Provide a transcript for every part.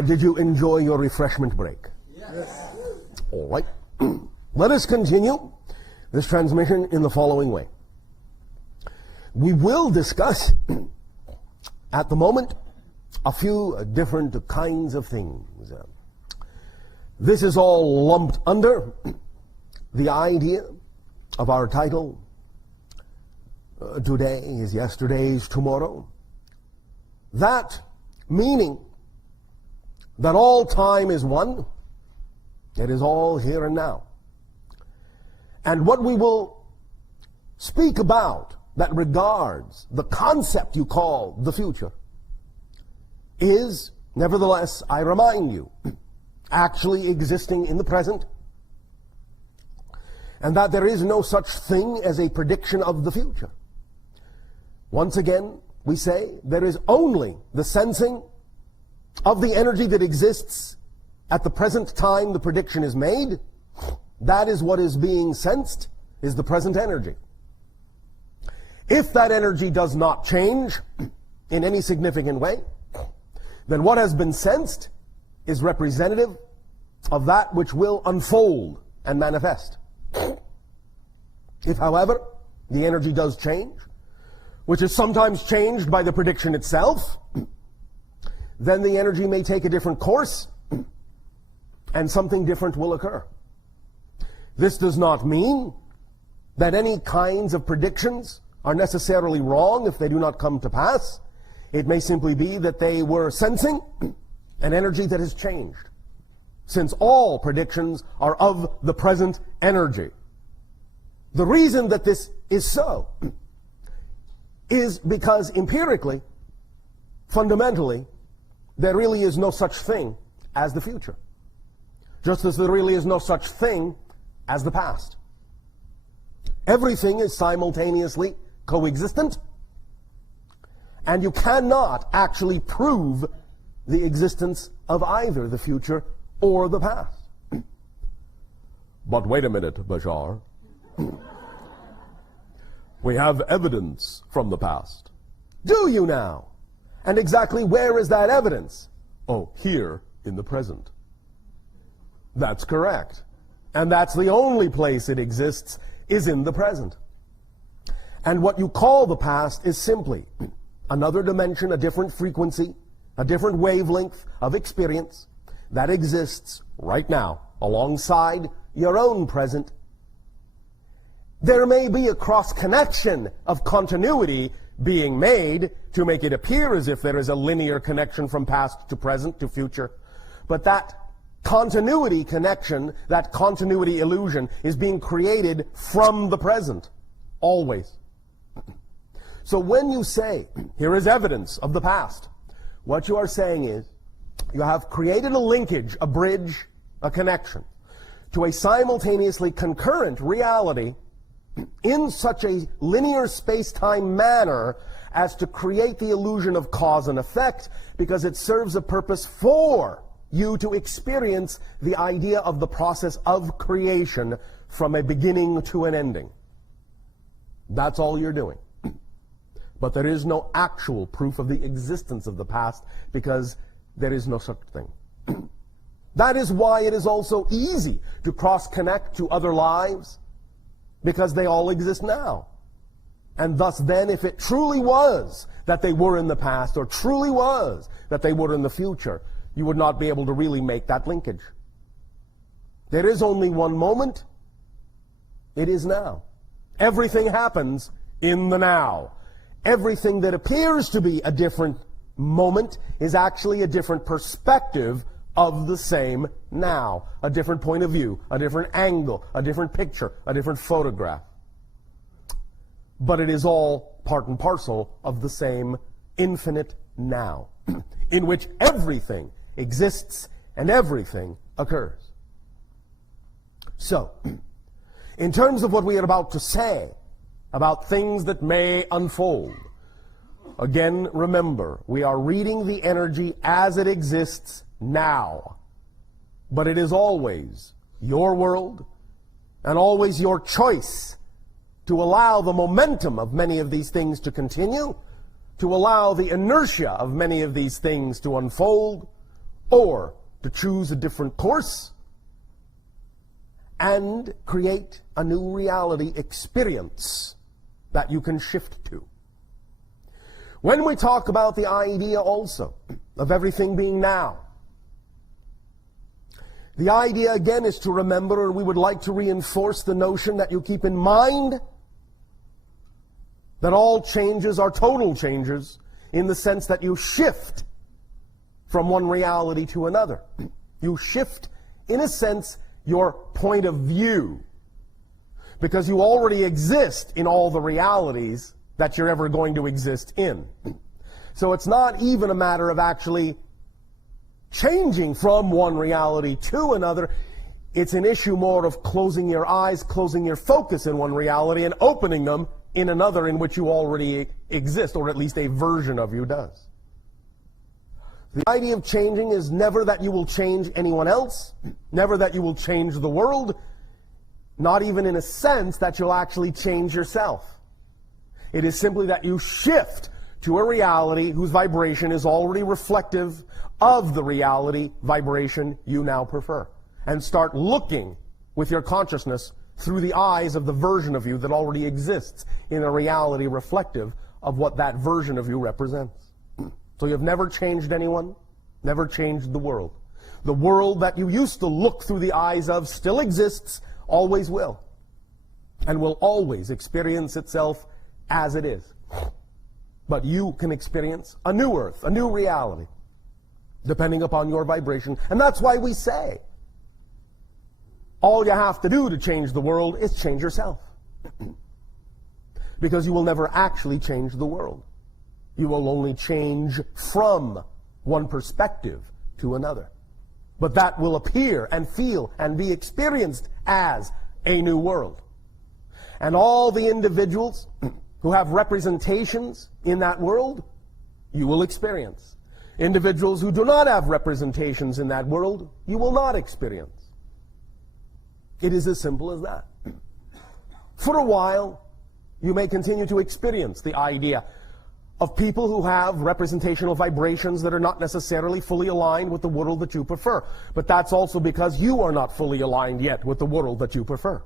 Did you enjoy your refreshment break? Yes. All right. Let us continue this transmission in the following way. We will discuss at the moment a few different kinds of things. This is all lumped under the idea of our title, Today is Yesterday's Tomorrow. That meaning that all time is one, it is all here and now. And what we will speak about that regards the concept you call the future is, nevertheless, I remind you, actually existing in the present, and that there is no such thing as a prediction of the future. Once again, we say there is only the sensing of the energy that exists at the present time the prediction is made. That is what is being sensed, is the present energy. If that energy does not change in any significant way, then what has been sensed is representative of that which will unfold and manifest. If, however, the energy does change, which is sometimes changed by the prediction itself, then the energy may take a different course and something different will occur. This does not mean that any kinds of predictions are necessarily wrong if they do not come to pass. It may simply be that they were sensing an energy that has changed, since all predictions are of the present energy. The reason that this is so is because empirically, fundamentally, there really is no such thing as the future, just as there really is no such thing as the past. Everything is simultaneously coexistent, and you cannot actually prove the existence of either the future or the past. But wait a minute, Bashar. We have evidence from the past. Do you now? And exactly where is that evidence? Oh, here in the present. That's correct. And that's the only place it exists, is in the present. And what you call the past is simply another dimension, a different frequency, a different wavelength of experience that exists right now alongside your own present. There may be a cross-connection of continuity being made to make it appear as if there is a linear connection from past to present to future. But that continuity connection, that continuity illusion, is being created from the present, always. So when you say, here is evidence of the past, what you are saying is, you have created a linkage, a bridge, a connection, to a simultaneously concurrent reality in such a linear space-time manner as to create the illusion of cause and effect, because it serves a purpose for you to experience the idea of the process of creation from a beginning to an ending. That's all you're doing. But there is no actual proof of the existence of the past, because there is no such thing. That is why it is also easy to cross-connect to other lives, because they all exist now. And thus then, if it truly was that they were in the past, or truly was that they were in the future, you would not be able to really make that linkage. There is only one moment. It is now. Everything happens in the now. Everything that appears to be a different moment is actually a different perspective of the same now. A different point of view, a different angle, a different picture, a different photograph. But it is all part and parcel of the same infinite now, in which everything exists and everything occurs. So, in terms of what we are about to say about things that may unfold, again, remember, we are reading the energy as it exists now. But it is always your world and always your choice to allow the momentum of many of these things to continue, to allow the inertia of many of these things to unfold, or to choose a different course and create a new reality experience that you can shift to. When we talk about the idea also of everything being now, the idea again is to remember, and we would like to reinforce the notion that you keep in mind that all changes are total changes in the sense that you shift from one reality to another. You shift, in a sense, your point of view, because you already exist in all the realities that you're ever going to exist in. So it's not even a matter of actually changing from one reality to another. It's an issue more of closing your eyes, closing your focus in one reality, and opening them in another in which you already exist, or at least a version of you does. The idea of changing is never that you will change anyone else, never that you will change the world, not even in a sense that you'll actually change yourself. It is simply that you shift to a reality whose vibration is already reflective of the reality vibration you now prefer, and start looking with your consciousness through the eyes of the version of you that already exists in a reality reflective of what that version of you represents. So you've never changed anyone, never changed the world. The world that you used to look through the eyes of still exists, always will, and will always experience itself as it is. But you can experience a new earth, a new reality, depending upon your vibration. And that's why we say, all you have to do to change the world is change yourself. Because you will never actually change the world. You will only change from one perspective to another. But that will appear and feel and be experienced as a new world. And all the individuals who have representations in that world, you will experience. Individuals who do not have representations in that world, you will not experience. It is as simple as that. For a while, you may continue to experience the idea of people who have representational vibrations that are not necessarily fully aligned with the world that you prefer. But that's also because you are not fully aligned yet with the world that you prefer.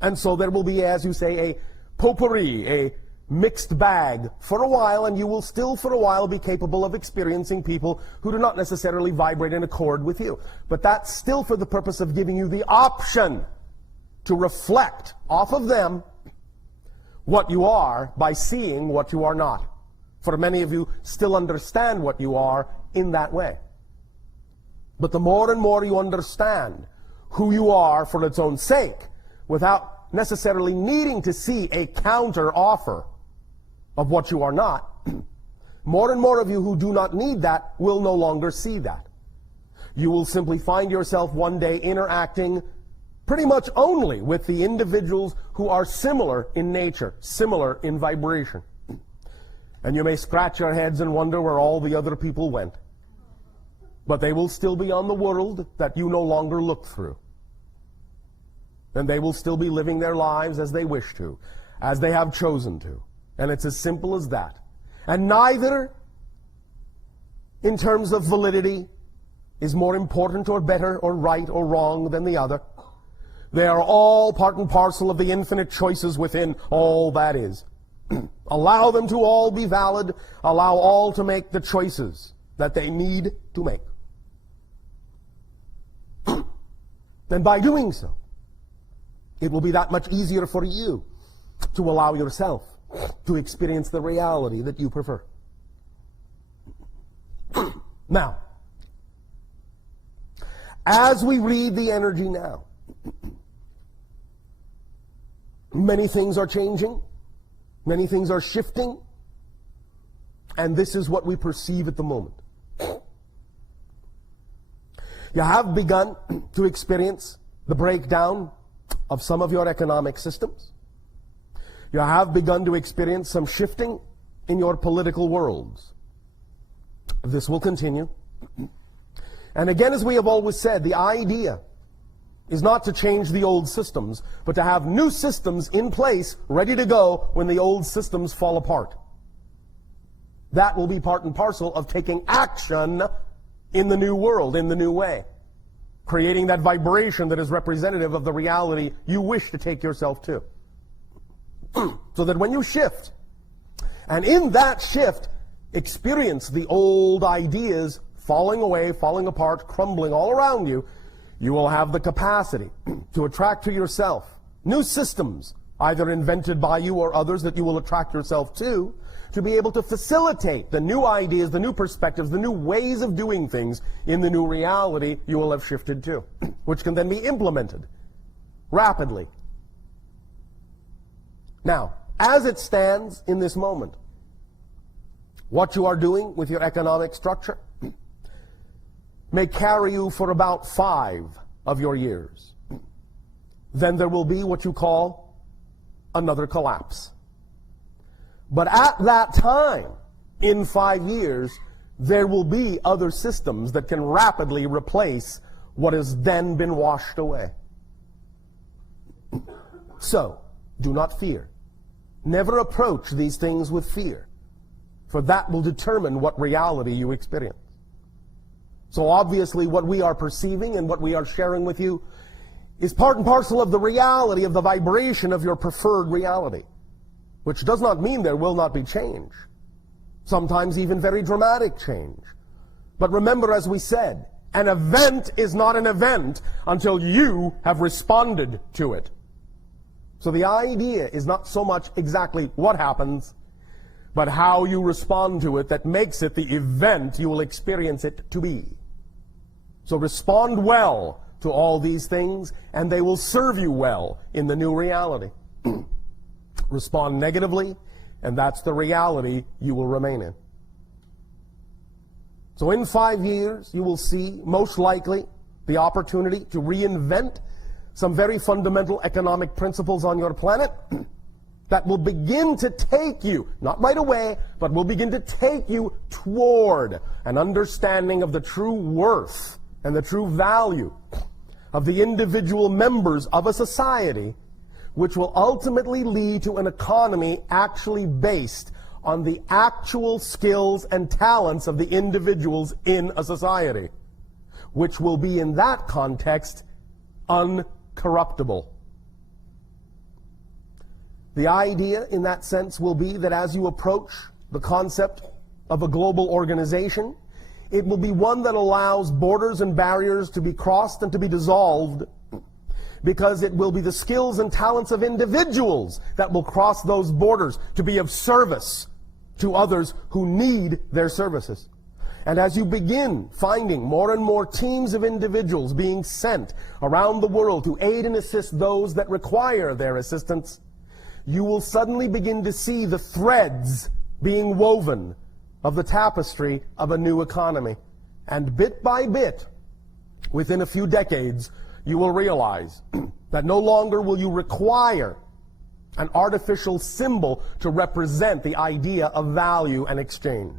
And so there will be, as you say, a potpourri, a mixed bag for a while, and you will still for a while be capable of experiencing people who do not necessarily vibrate in accord with you. But that's still for the purpose of giving you the option to reflect off of them what you are by seeing what you are not. For many of you still understand what you are in that way. But the more and more you understand who you are for its own sake, without necessarily needing to see a counter offer of what you are not, more and more of you who do not need that will no longer see that. You will simply find yourself one day interacting pretty much only with the individuals who are similar in nature, similar in vibration. And you may scratch your heads and wonder where all the other people went. But they will still be on the world that you no longer look through. And they will still be living their lives as they wish to, as they have chosen to. And it's as simple as that. And neither, in terms of validity, is more important or better or right or wrong than the other. They are all part and parcel of the infinite choices within all that is. Allow them to all be valid. Allow all to make the choices that they need to make. And by doing so, it will be that much easier for you to allow yourself to experience the reality that you prefer. Now, as we read the energy now, many things are changing, many things are shifting, and this is what we perceive at the moment. You have begun to experience the breakdown of some of your economic systems. You have begun to experience some shifting in your political worlds. This will continue. And again, as we have always said, the idea is not to change the old systems, but to have new systems in place, ready to go when the old systems fall apart. That will be part and parcel of taking action in the new world, in the new way, creating that vibration that is representative of the reality you wish to take yourself to. So that when you shift, and in that shift, experience the old ideas falling away, falling apart, crumbling all around you, you will have the capacity to attract to yourself new systems, either invented by you or others that you will attract yourself to be able to facilitate the new ideas, the new perspectives, the new ways of doing things in the new reality you will have shifted to, which can then be implemented rapidly. Now, as it stands in this moment, what you are doing with your economic structure may carry you for about 5 of your years. Then there will be what you call another collapse. But at that time, in 5 years, there will be other systems that can rapidly replace what has then been washed away. So, do not fear. Never approach these things with fear, for that will determine what reality you experience. So obviously what we are perceiving and what we are sharing with you is part and parcel of the reality, of the vibration of your preferred reality, which does not mean there will not be change, sometimes even very dramatic change. But remember, as we said, an event is not an event until you have responded to it. So the idea is not so much exactly what happens, but how you respond to it that makes it the event you will experience it to be. So respond well to all these things, and they will serve you well in the new reality. Respond negatively, and that's the reality you will remain in. So in 5 years, you will see, most likely, the opportunity to reinvent some very fundamental economic principles on your planet that will begin to take you, not right away, but will begin to take you toward an understanding of the true worth and the true value of the individual members of a society, which will ultimately lead to an economy actually based on the actual skills and talents of the individuals in a society, which will be in that context uncorruptible. The idea in that sense will be that as you approach the concept of a global organization, it will be one that allows borders and barriers to be crossed and to be dissolved, because it will be the skills and talents of individuals that will cross those borders to be of service to others who need their services. And as you begin finding more and more teams of individuals being sent around the world to aid and assist those that require their assistance, you will suddenly begin to see the threads being woven of the tapestry of a new economy. And bit by bit, within a few decades, you will realize that no longer will you require an artificial symbol to represent the idea of value and exchange.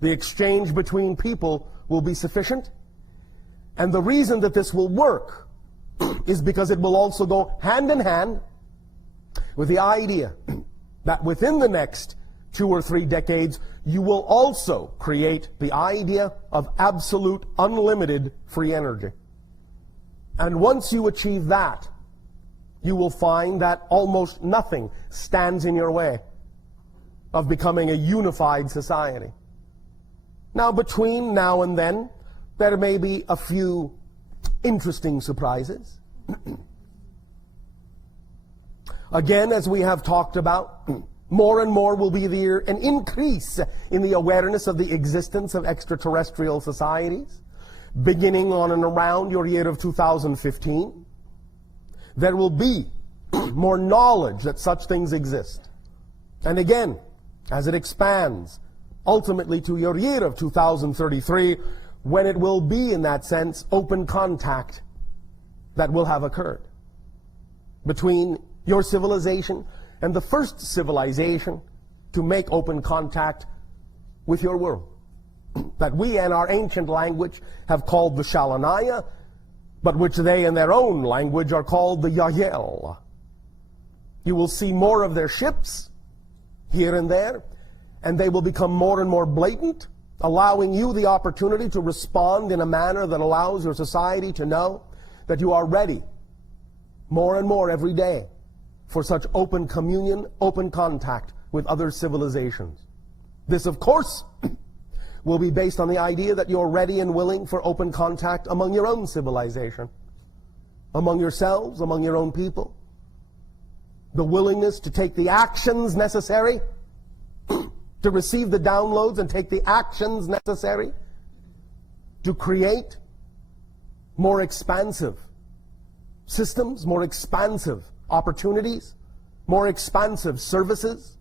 The exchange between people will be sufficient, and the reason that this will work is because it will also go hand in hand with the idea that within the next 2 or 3 decades, you will also create the idea of absolute, unlimited free energy. And once you achieve that, you will find that almost nothing stands in your way of becoming a unified society. Now, between now and then, there may be a few interesting surprises. Again, as we have talked about, more and more will be there an increase in the awareness of the existence of extraterrestrial societies, beginning on and around your year of 2015. There will be more knowledge that such things exist. And again, as it expands, ultimately to your year of 2033, when it will be, in that sense, open contact that will have occurred between your civilization and the first civilization to make open contact with your world, that we in our ancient language have called the Shalanaya, but which they in their own language are called the Yael. You will see more of their ships here and there, and they will become more and more blatant allowing you the opportunity to respond in a manner that allows your society to know that you are ready more and more every day for such open communion, open contact with other civilizations. This, of course, will be based on the idea that you're ready and willing for open contact among your own civilization, among yourselves, among your own people. The willingness to take the actions necessary to receive the downloads and take the actions necessary to create more expansive systems, more expansive opportunities, more expansive services,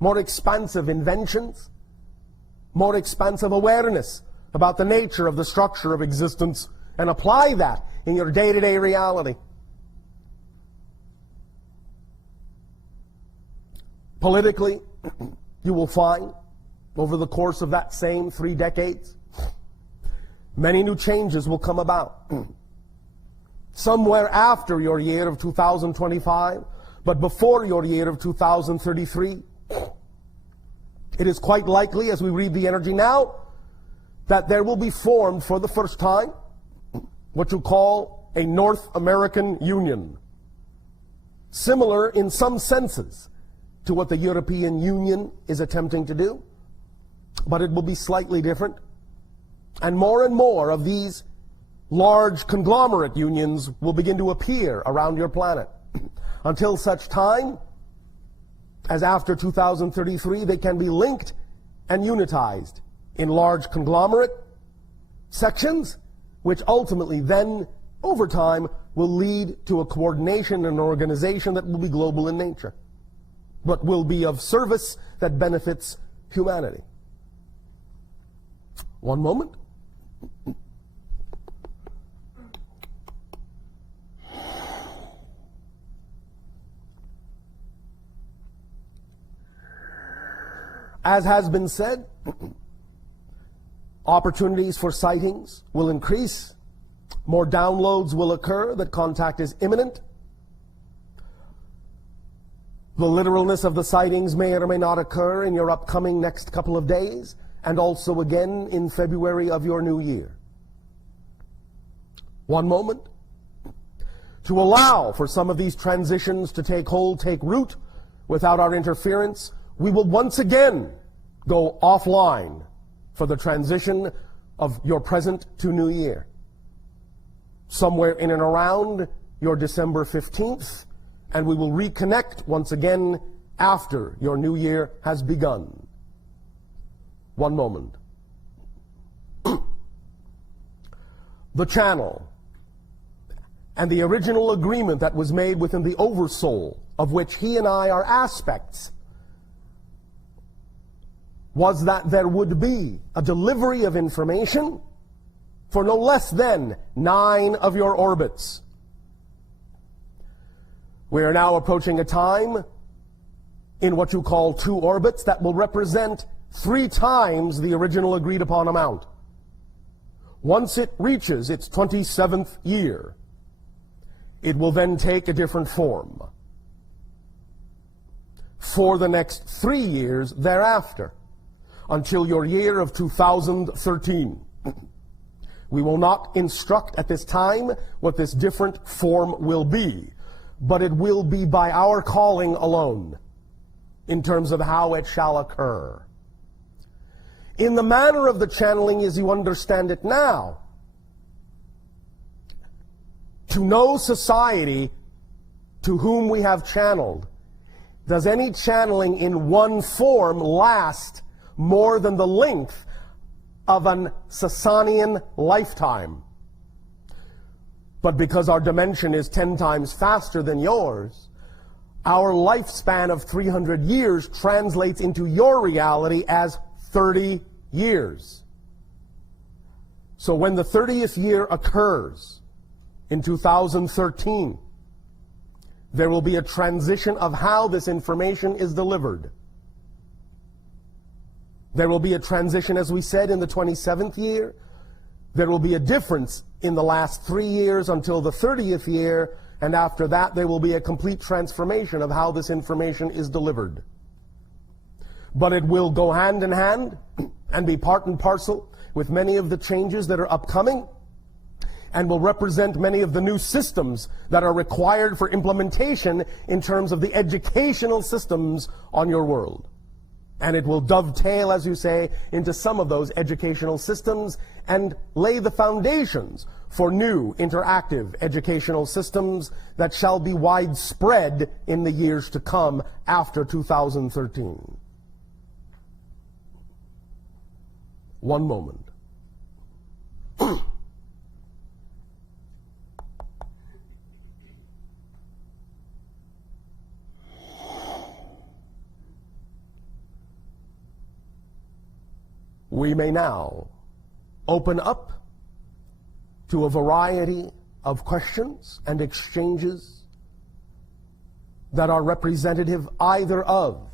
more expansive inventions, more expansive awareness about the nature of the structure of existence, and apply that in your day-to-day reality. Politically, you will find, over the course of that same 3 decades, many new changes will come about. Somewhere after your year of 2025, but before your year of 2033, it is quite likely, as we read the energy now, that there will be formed for the first time what you call a North American Union, similar in some senses to what the European Union is attempting to do, but it will be slightly different. And more of these large conglomerate unions will begin to appear around your planet until such time as after 2033 they can be linked and unitized in large conglomerate sections, which ultimately then, over time, will lead to a coordination and organization that will be global in nature, but will be of service that benefits humanity. One moment. As has been said, opportunities for sightings will increase. More downloads will occur, that contact is imminent. The literalness of the sightings may or may not occur in your upcoming next couple of days, and also again in February of your new year. One moment. To allow for some of these transitions to take hold, take root, without our interference, we will once again go offline for the transition of your present to new year. Somewhere in and around your December 15th, and we will reconnect once again after your new year has begun. One moment. The channel and the original agreement that was made within the oversoul, of which he and I are aspects, was that there would be a delivery of information for no less than 9 of your orbits. We are now approaching a time in what you call 2 orbits that will represent 3 times the original agreed upon amount. Once it reaches its 27th year, it will then take a different form. For the next 3 years thereafter, until your year of 2013. We will not instruct at this time what this different form will be, but it will be by our calling alone in terms of how it shall occur. In the manner of the channeling as you understand it now, to no society to whom we have channeled does any channeling in one form last more than the length of an Sasanian lifetime. But because our dimension is 10 times faster than yours, our lifespan of 300 years translates into your reality as 30 years. So when the 30th year occurs in 2013, there will be a transition of how this information is delivered. There will be a transition, as we said, in the 27th year. There will be a difference in the last 3 years until the 30th year, and after that there will be a complete transformation of how this information is delivered. But it will go hand in hand and be part and parcel with many of the changes that are upcoming, and will represent many of the new systems that are required for implementation in terms of the educational systems on your world. And it will dovetail, as you say, into some of those educational systems and lay the foundations for new interactive educational systems that shall be widespread in the years to come after 2013. One moment. We may now open up to a variety of questions and exchanges that are representative either of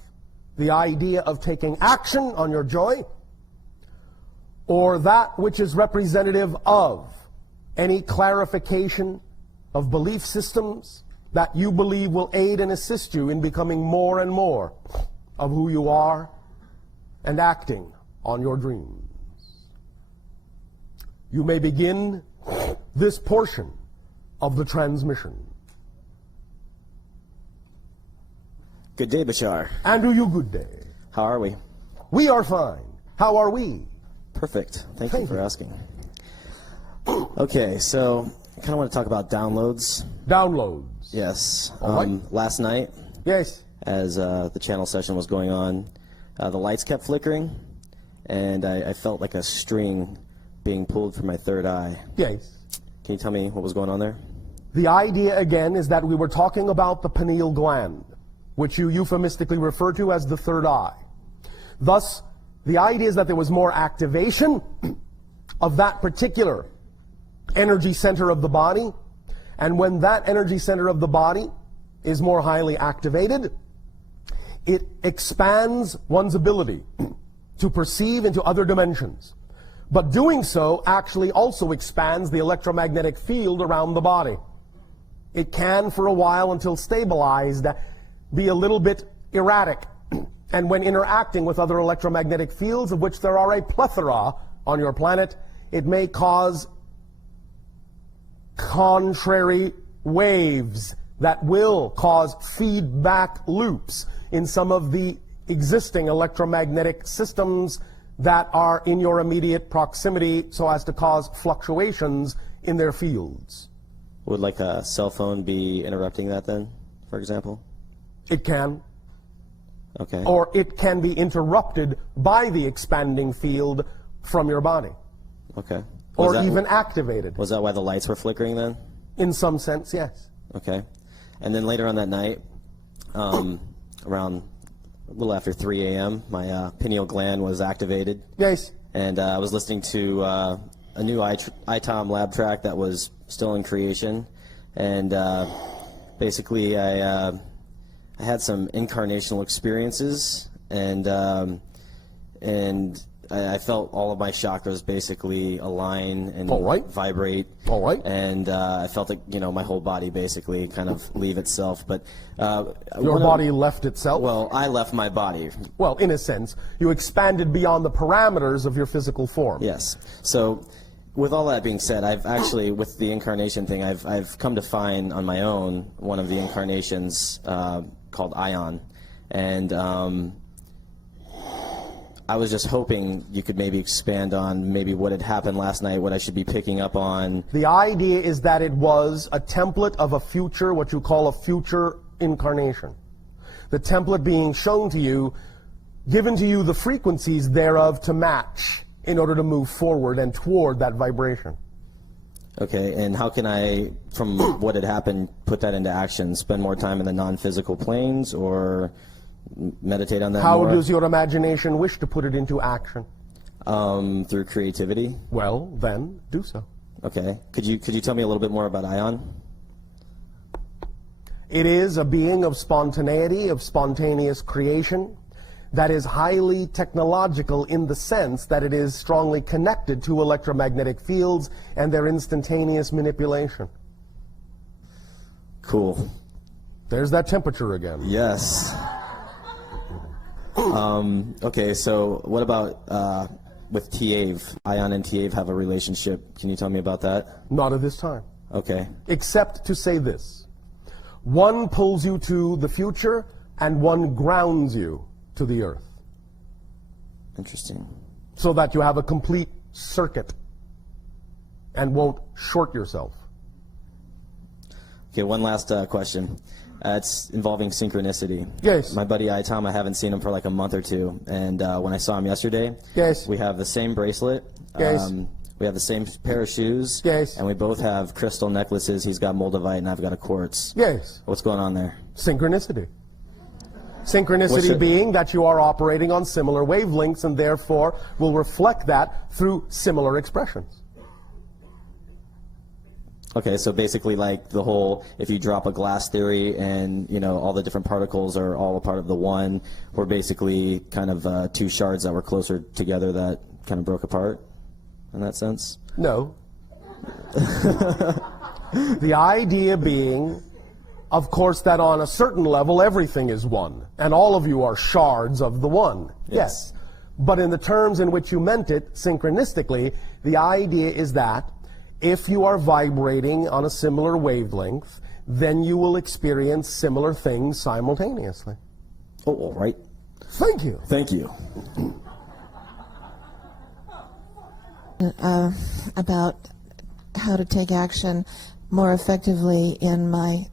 the idea of taking action on your joy, or that which is representative of any clarification of belief systems that you believe will aid and assist you in becoming more and more of who you are and acting on your dreams. You may begin this portion of the transmission. Good day, Bashar. And to you, good day. How are we? We are fine. How are we? Perfect. Thank you for asking. Okay, so I kind of want to talk about downloads. Downloads. Yes. Right. Last night, Yes. as the channel session was going on, the lights kept flickering, and I felt like a string being pulled from my third eye. Yes. Can you tell me what was going on there? The idea, again, is that we were talking about the pineal gland, which you euphemistically refer to as the third eye. Thus, the idea is that there was more activation of that particular energy center of the body, and when that energy center of the body is more highly activated, it expands one's ability to perceive into other dimensions. But doing so actually also expands the electromagnetic field around the body. It can, for a while until stabilized, be a little bit erratic. And when interacting with other electromagnetic fields, of which there are a plethora on your planet, it may cause contrary waves that will cause feedback loops in some of the existing electromagnetic systems that are in your immediate proximity, so as to cause fluctuations in their fields. Would like a cell phone be interrupting that then, for example? It can. Okay. Or it can be interrupted by the expanding field from your body. Okay. Or even activated. Was that why the lights were flickering then? In some sense, yes. Okay. And then later on that night, around a little after 3 a.m., my pineal gland was activated. Yes. And I was listening to a new ITOM lab track that was still in creation. And basically I had some incarnational experiences, and I felt all of my chakras basically align and vibrate. All right. And I felt like, my whole body basically kind of leave itself. But your body left itself? Well, I left my body. Well, in a sense, you expanded beyond the parameters of your physical form. Yes. So, with all that being said, I've actually, with the incarnation thing, I've come to find on my own one of the incarnations called Ion, and I was just hoping you could maybe expand on maybe what had happened last night, what I should be picking up on. The idea is that it was a template of a future, what you call a future incarnation. The template being shown to you, given to you the frequencies thereof to match in order to move forward and toward that vibration. Okay, and how can I, from what had happened, put that into action? Spend more time in the non-physical planes, or meditate on that How more? does your imagination wish to put it into action? Through creativity. Well, then, do so. Okay. Could you tell me a little bit more about Ion? It is a being of spontaneity, of spontaneous creation, that is highly technological in the sense that it is strongly connected to electromagnetic fields and their instantaneous manipulation. Cool. There's that temperature again. Yes. Okay, so what about with TAVE, Ion and TAVE have a relationship. Can you tell me about that? Not at this time. Okay. Except to say this. One pulls you to the future, and one grounds you to the earth. Interesting. So that you have a complete circuit and won't short yourself. Okay, one last question. It's involving synchronicity. Yes. My buddy Tom, I haven't seen him for like a month or two, and when I saw him yesterday, yes, we have the same bracelet. Yes. We have the same pair of shoes. Yes. And we both have crystal necklaces. He's got moldavite, and I've got a quartz. Yes. What's going on there? Synchronicity. Synchronicity being that you are operating on similar wavelengths and therefore will reflect that through similar expressions. Okay, so basically like the whole, if you drop a glass theory and, you know, all the different particles are all a part of the one, we're basically kind of two shards that were closer together that kind of broke apart in that sense? No. The idea being, of course, that on a certain level everything is one, and all of you are shards of the one. Yes. But in the terms in which you meant it, synchronistically, the idea is that if you are vibrating on a similar wavelength, then you will experience similar things simultaneously. Oh, all right. Thank you. Thank you. About how to take action more effectively in my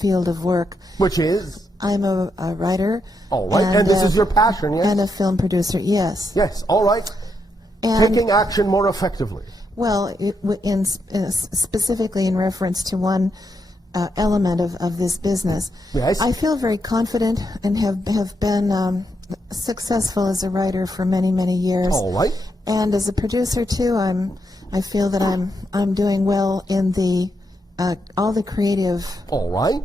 field of work. Which is? I'm a writer. All right, and this is your passion, yes? And a film producer, yes. Yes, all right. And taking action more effectively. Well, specifically in reference to one element of this business. Yes. I feel very confident and have been successful as a writer for many, many years. All right. And as a producer too, I feel that I'm doing well in the all the creative all right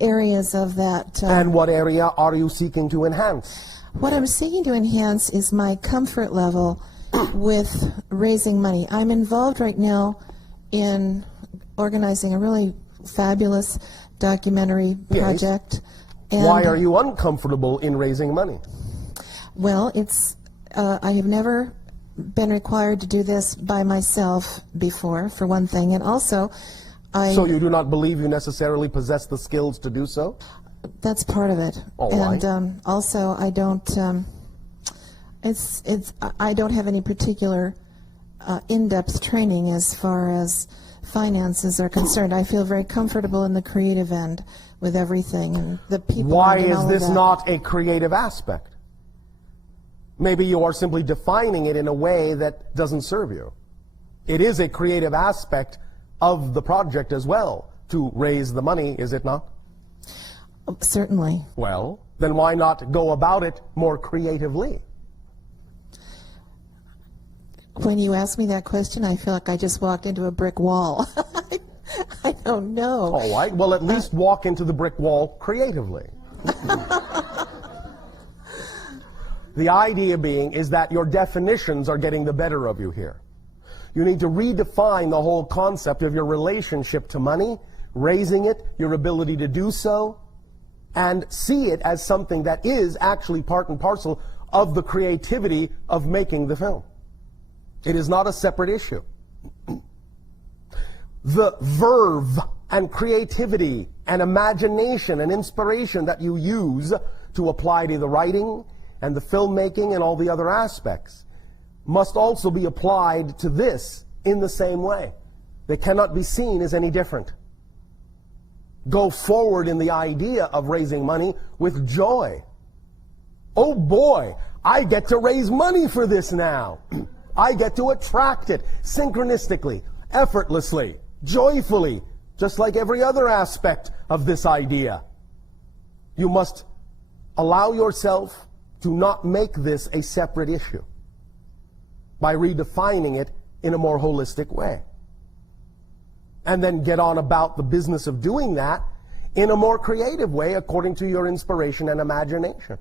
areas of that. And what area are you seeking to enhance? What I'm seeking to enhance is my comfort level with raising money. I'm involved right now in organizing a really fabulous documentary project. And why are you uncomfortable in raising money? Well, it's I have never been required to do this by myself before, for one thing, and also So you do not believe you necessarily possess the skills to do so? That's part of it. All right. And also I don't I don't have any particular in-depth training as far as finances are concerned. I feel very comfortable in the creative end with everything and the people. Why is this not a creative aspect? Maybe you are simply defining it in a way that doesn't serve you. It is a creative aspect of the project as well, to raise the money, is it not? Certainly. Well, then why not go about it more creatively? When you ask me that question, I feel like I just walked into a brick wall. I don't know. All right, well, at least walk into the brick wall creatively. The idea being is that your definitions are getting the better of you here. You need to redefine the whole concept of your relationship to money, raising it, your ability to do so, and see it as something that is actually part and parcel of the creativity of making the film. It is not a separate issue. The verve and creativity and imagination and inspiration that you use to apply to the writing and the filmmaking and all the other aspects must also be applied to this in the same way. They cannot be seen as any different. Go forward in the idea of raising money with joy. Oh boy, I get to raise money for this now. I get to attract it synchronistically, effortlessly, joyfully, just like every other aspect of this idea. You must allow yourself to not make this a separate issue by redefining it in a more holistic way. And then get on about the business of doing that in a more creative way according to your inspiration and imagination.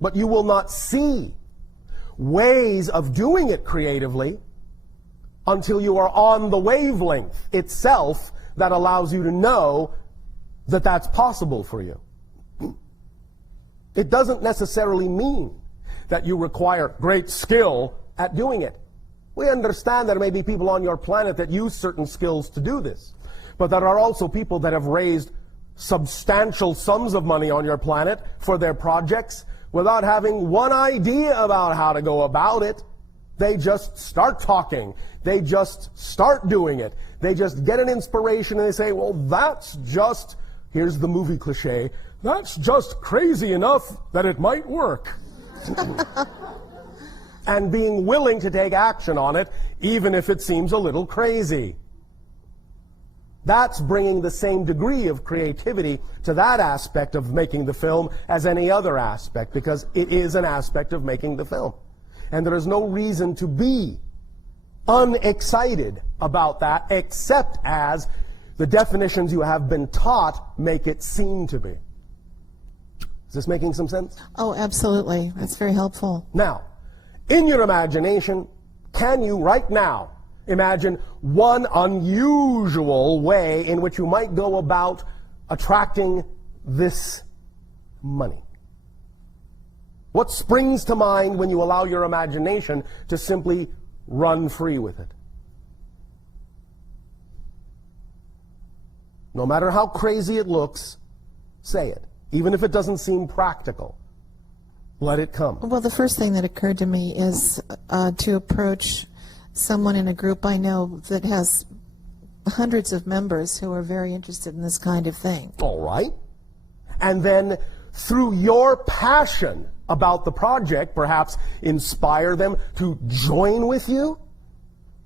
But you will not see ways of doing it creatively until you are on the wavelength itself that allows you to know that that's possible for you. It doesn't necessarily mean that you require great skill at doing it. We understand there may be people on your planet that use certain skills to do this, but there are also people that have raised substantial sums of money on your planet for their projects without having one idea about how to go about it. They just start talking. They just start doing it. They just get an inspiration and they say, well, that's just, here's the movie cliche, that's just crazy enough that it might work. And being willing to take action on it, even if it seems a little crazy. That's bringing the same degree of creativity to that aspect of making the film as any other aspect, because it is an aspect of making the film. And there is no reason to be unexcited about that, except as the definitions you have been taught make it seem to be. Is this making some sense? Oh, absolutely. That's very helpful. Now, in your imagination, can you right now imagine one unusual way in which you might go about attracting this money? What springs to mind when you allow your imagination to simply run free with it? No matter how crazy it looks, say it. Even if it doesn't seem practical, let it come. Well, the first thing that occurred to me is to approach someone in a group I know that has hundreds of members who are very interested in this kind of thing. All right. And then through your passion about the project, perhaps inspire them to join with you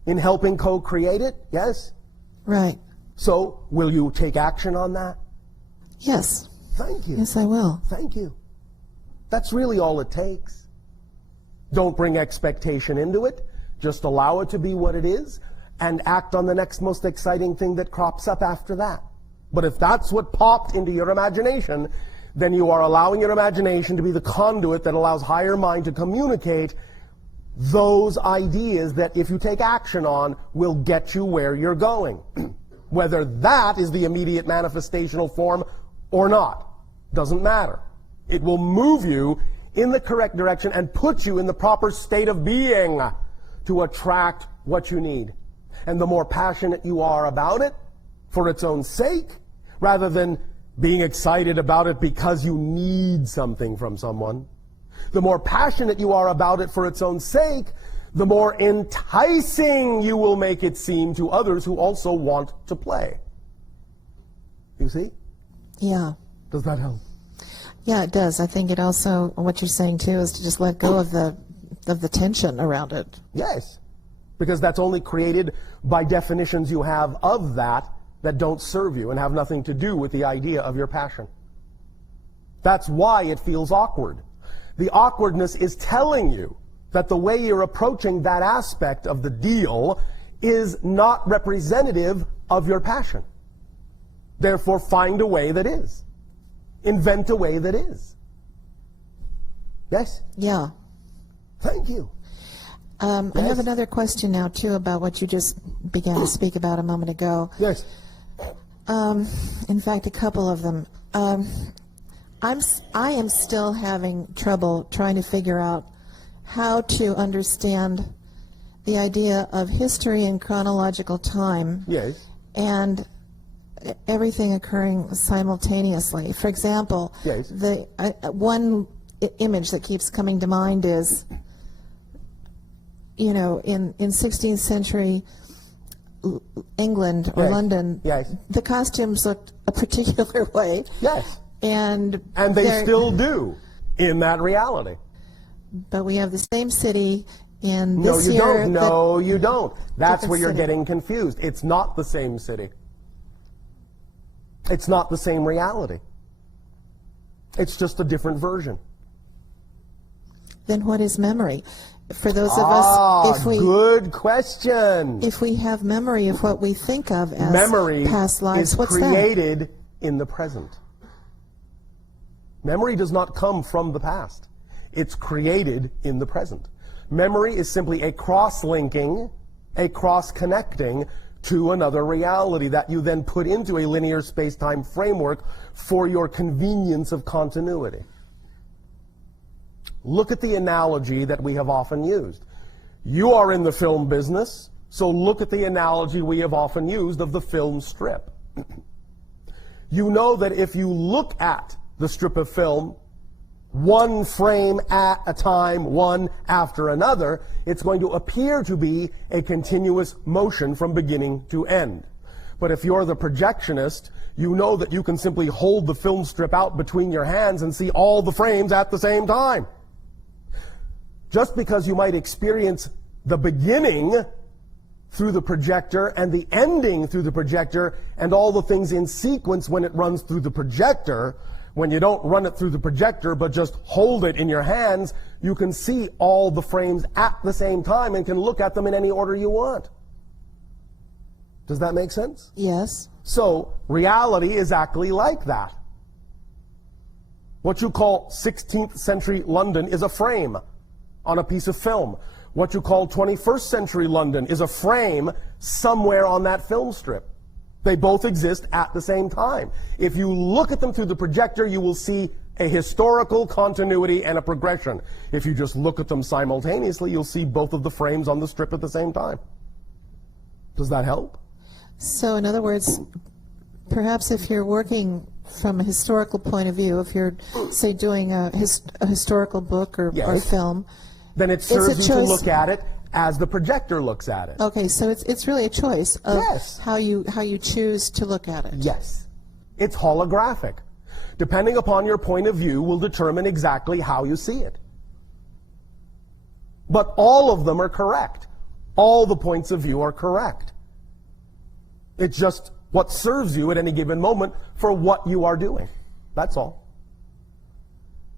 in helping co-create it, yes? Right. So, will you take action on that? Yes. Thank you. Yes, I will. Thank you. That's really all it takes. Don't bring expectation into it. Just allow it to be what it is and act on the next most exciting thing that crops up after that. But if that's what popped into your imagination, then you are allowing your imagination to be the conduit that allows higher mind to communicate those ideas that, if you take action on, will get you where you're going. Whether that is the immediate manifestational form or not, doesn't matter. It will move you in the correct direction and put you in the proper state of being to attract what you need. And the more passionate you are about it for its own sake, rather than being excited about it because you need something from someone, the more passionate you are about it for its own sake, the more enticing you will make it seem to others who also want to play. You see? Yeah. Does that help? Yeah, it does. I think it also, what you're saying too, is to just let go of the tension around it. Yes. Because that's only created by definitions you have of that don't serve you and have nothing to do with the idea of your passion. That's why it feels awkward. The awkwardness is telling you that the way you're approaching that aspect of the deal is not representative of your passion. Therefore, find a way that is. Invent a way that is. Yes? Yeah. Thank you. I have another question now, too, about what you just began to speak about a moment ago. Yes. In fact, a couple of them. I am still having trouble trying to figure out how to understand the idea of history and chronological time. Yes. And everything occurring simultaneously. For example, yes. The one image that keeps coming to mind is, you know, in 16th century England or yes. London, yes. the costumes looked a particular way. Yes. And they still do in that reality. But we have the same city in No, this you year. don't. No, you don't. That's Different where you're city. getting confused. It's not the same city. It's not the same reality. It's just a different version. Then what is memory? For those of us, if we good question. If we have memory of what we think of as memory past lives, is what's created in the present. Memory does not come from the past. It's created in the present. Memory is simply a cross-linking, a cross-connecting to another reality that you then put into a linear space-time framework for your convenience of continuity. Look at the analogy that we have often used. You are in the film business, so look at the analogy we have often used of the film strip. You know that if you look at the strip of film, one frame at a time, one after another, it's going to appear to be a continuous motion from beginning to end. But if you're the projectionist, you know that you can simply hold the film strip out between your hands and see all the frames at the same time. Just because you might experience the beginning through the projector and the ending through the projector and all the things in sequence when it runs through the projector, when you don't run it through the projector but just hold it in your hands, you can see all the frames at the same time and can look at them in any order you want. Does that make sense? Yes. So reality is actually like that. What you call 16th century London is a frame on a piece of film. What you call 21st century London is a frame somewhere on that film strip. They both exist at the same time. If you look at them through the projector, you will see a historical continuity and a progression. If you just look at them simultaneously, you'll see both of the frames on the strip at the same time. Does that help? So in other words, perhaps if you're working from a historical point of view, if you're, say, doing a historical book or film, then it serves you to look at it as the projector looks at it. Okay, so it's really a choice of how you choose to look at it. Yes. It's holographic. Depending upon your point of view will determine exactly how you see it. But all of them are correct. All the points of view are correct. It's just what serves you at any given moment for what you are doing. That's all.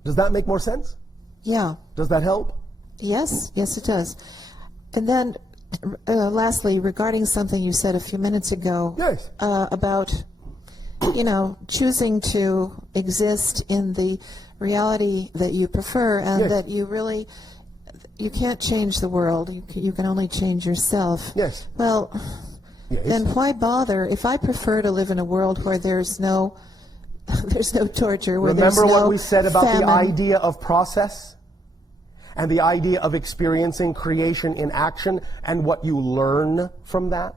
Does that make more sense? Yeah. Does that help? Yes, yes it does. And then, lastly, regarding something you said a few minutes ago about, choosing to exist in the reality that you prefer and that you really, you can't change the world. You can only change yourself. Yes. Well, then why bother? If I prefer to live in a world where there's no torture, where there's no Remember what we said about famine. the idea of process? And the idea of experiencing creation in action and what you learn from that?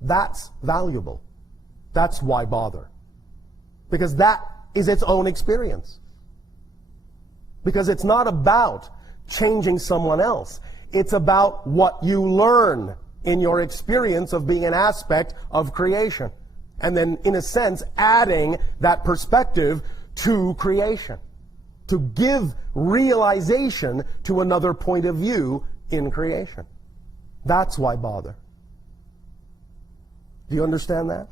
That's valuable. That's why bother. Because that is its own experience. Because it's not about changing someone else. It's about what you learn in your experience of being an aspect of creation. And then, in a sense, adding that perspective to creation. To give realization to another point of view in creation. That's why bother. Do you understand that?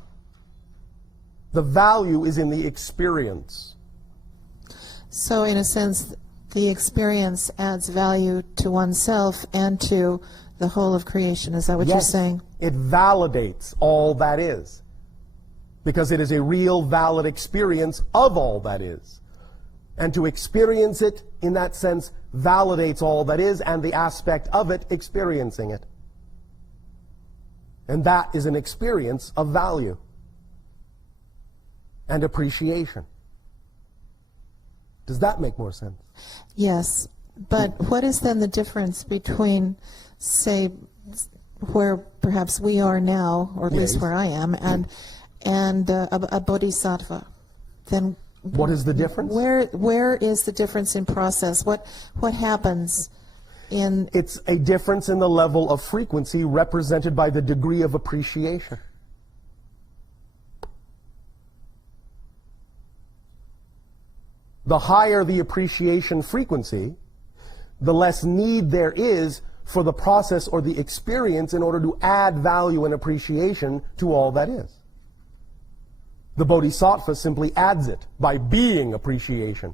The value is in the experience. So in a sense, the experience adds value to oneself and to the whole of creation. Is that what you're saying? It validates all that is. Because it is a real, valid experience of all that is. And to experience it, in that sense, validates all that is and the aspect of it experiencing it. And that is an experience of value and appreciation. Does that make more sense? Yes. But what is then the difference between, say, where perhaps we are now, or at least where I am, and a bodhisattva? Then what is the difference? Where is the difference in process? What happens in... It's a difference in the level of frequency represented by the degree of appreciation. The higher the appreciation frequency, the less need there is for the process or the experience in order to add value and appreciation to all that is. The bodhisattva simply adds it by being appreciation.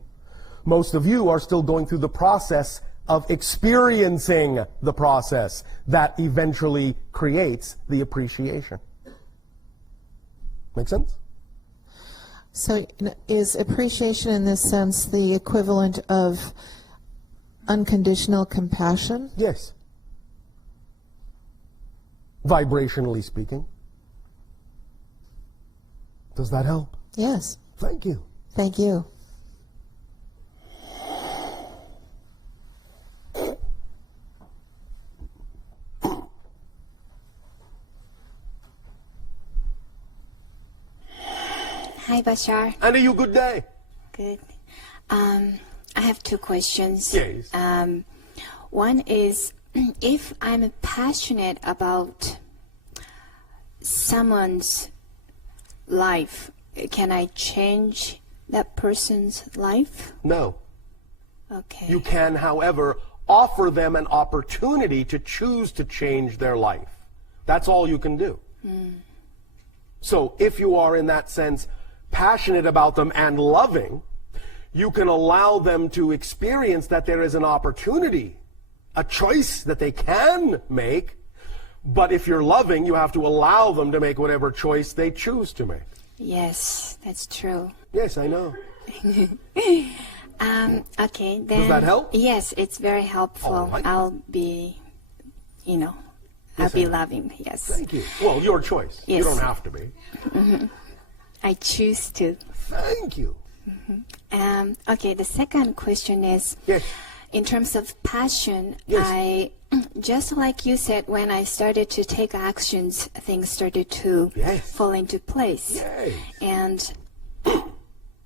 Most of you are still going through the process of experiencing the process that eventually creates the appreciation. Make sense? So is appreciation in this sense the equivalent of unconditional compassion? Yes. Vibrationally speaking. Does that help? Yes. Thank you. Thank you. Hi, Bashar. And you good day. Good. I have two questions. Yes. One is, if I'm passionate about someone's life, can I change that person's life? No. Okay. You can, however, offer them an opportunity to choose to change their life. That's all you can do. So if you are, in that sense, passionate about them and loving, you can allow them to experience that there is an opportunity, a choice that they can make. But if you're loving, you have to allow them to make whatever choice they choose to make. Yes, that's true. Yes, I know. Okay, then. Does that help? Yes, it's very helpful. All right. I'll be, I'll Yes, be I know. loving, yes. Thank you. Well, your choice. Yes. You don't have to be. I choose to. Thank you. Okay, the second question is, Yes. in terms of passion, Yes. I, just like you said, when I started to take actions, things started to Yes. fall into place. Yes.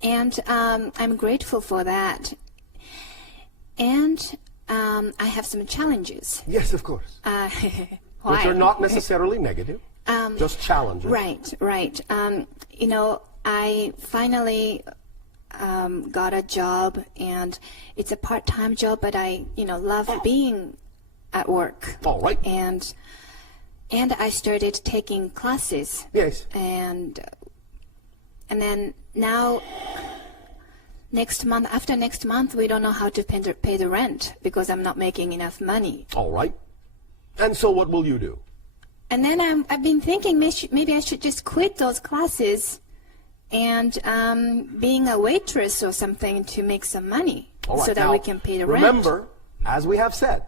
And I'm grateful for that. And I have some challenges. Yes, of course. Why? Which are not necessarily negative, just challenges. Right. I finally got a job, and it's a part-time job, but I, love being at work. All right. And I started taking classes. Yes. And then now, after next month, we don't know how to pay the rent because I'm not making enough money. All right. And so what will you do? And then I've been thinking maybe I should just quit those classes and being a waitress or something to make some money All right. so that Now, we can pay the rent. remember, as we have said,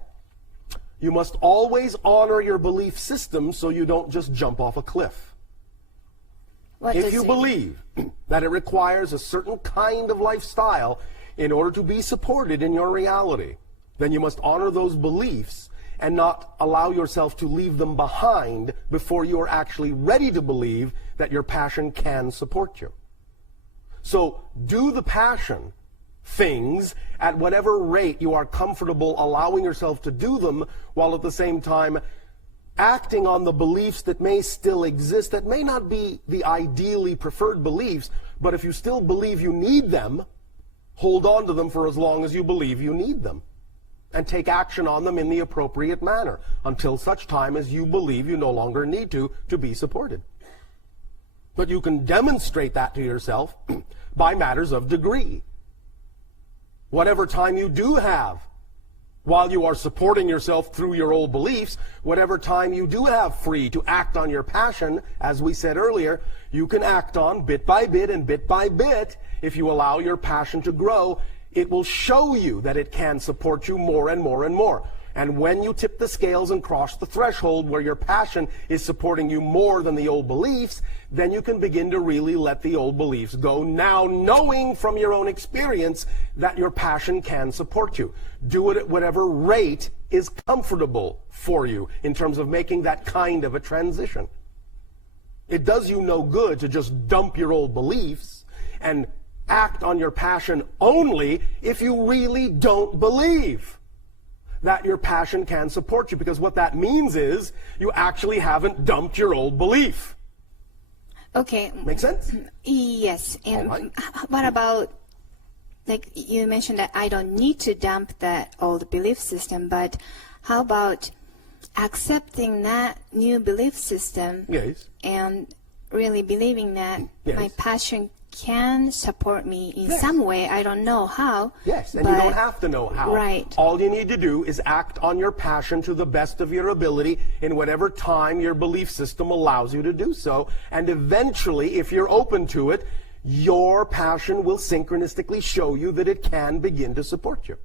you must always honor your belief system so you don't just jump off a cliff. What If does you it- believe that it requires a certain kind of lifestyle in order to be supported in your reality, then you must honor those beliefs and not allow yourself to leave them behind before you are actually ready to believe that your passion can support you. So do the passion things at whatever rate you are comfortable allowing yourself to do them, while at the same time acting on the beliefs that may still exist, that may not be the ideally preferred beliefs, but if you still believe you need them, hold on to them for as long as you believe you need them, and take action on them in the appropriate manner until such time as you believe you no longer need to be supported. But you can demonstrate that to yourself by matters of degree. Whatever time you do have while you are supporting yourself through your old beliefs, whatever time you do have free to act on your passion, as we said earlier, you can act on bit by bit and bit by bit. If you allow your passion to grow, it will show you that it can support you more and more and more. And when you tip the scales and cross the threshold where your passion is supporting you more than the old beliefs, then you can begin to really let the old beliefs go, now knowing from your own experience that your passion can support you. Do it at whatever rate is comfortable for you in terms of making that kind of a transition. It does you no good to just dump your old beliefs and act on your passion only if you really don't believe that your passion can support you, because what that means is you actually haven't dumped your old belief. Okay. Make sense? Yes. And All right. what about, like you mentioned that I don't need to dump that old belief system, but how about accepting that new belief system Yes. and really believing that Yes. my passion can support me in Yes. some way. I don't know how. Yes, and you but- don't have to know how. Right. All you need to do is act on your passion to the best of your ability in whatever time your belief system allows you to do so. And eventually, if you're open to it, your passion will synchronistically show you that it can begin to support you.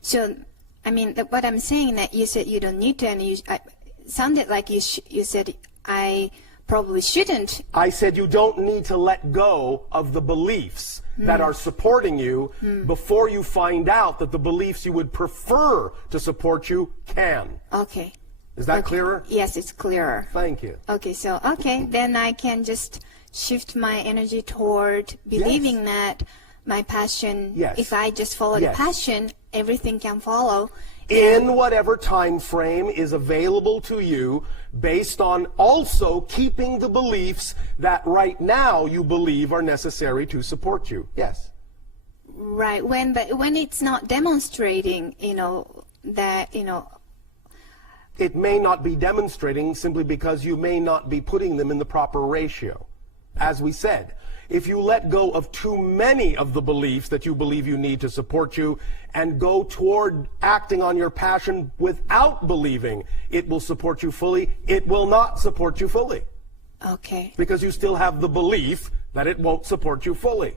So, I mean, what I'm saying that you said you don't need to, and sounded like you said I probably shouldn't. I said you don't need to let go of the beliefs that are supporting you before you find out that the beliefs you would prefer to support you can. Okay. Is that clearer? Yes, it's clearer. Thank you. Okay, so, then I can just shift my energy toward believing that my passion, if I just follow the passion, everything can follow. In whatever time frame is available to you, based on also keeping the beliefs that right now you believe are necessary to support you. Yes. Right. But when it's not demonstrating, that, it may not be demonstrating simply because you may not be putting them in the proper ratio. As we said, if you let go of too many of the beliefs that you believe you need to support you and go toward acting on your passion without believing it will support you fully, it will not support you fully. Okay. Because you still have the belief that it won't support you fully.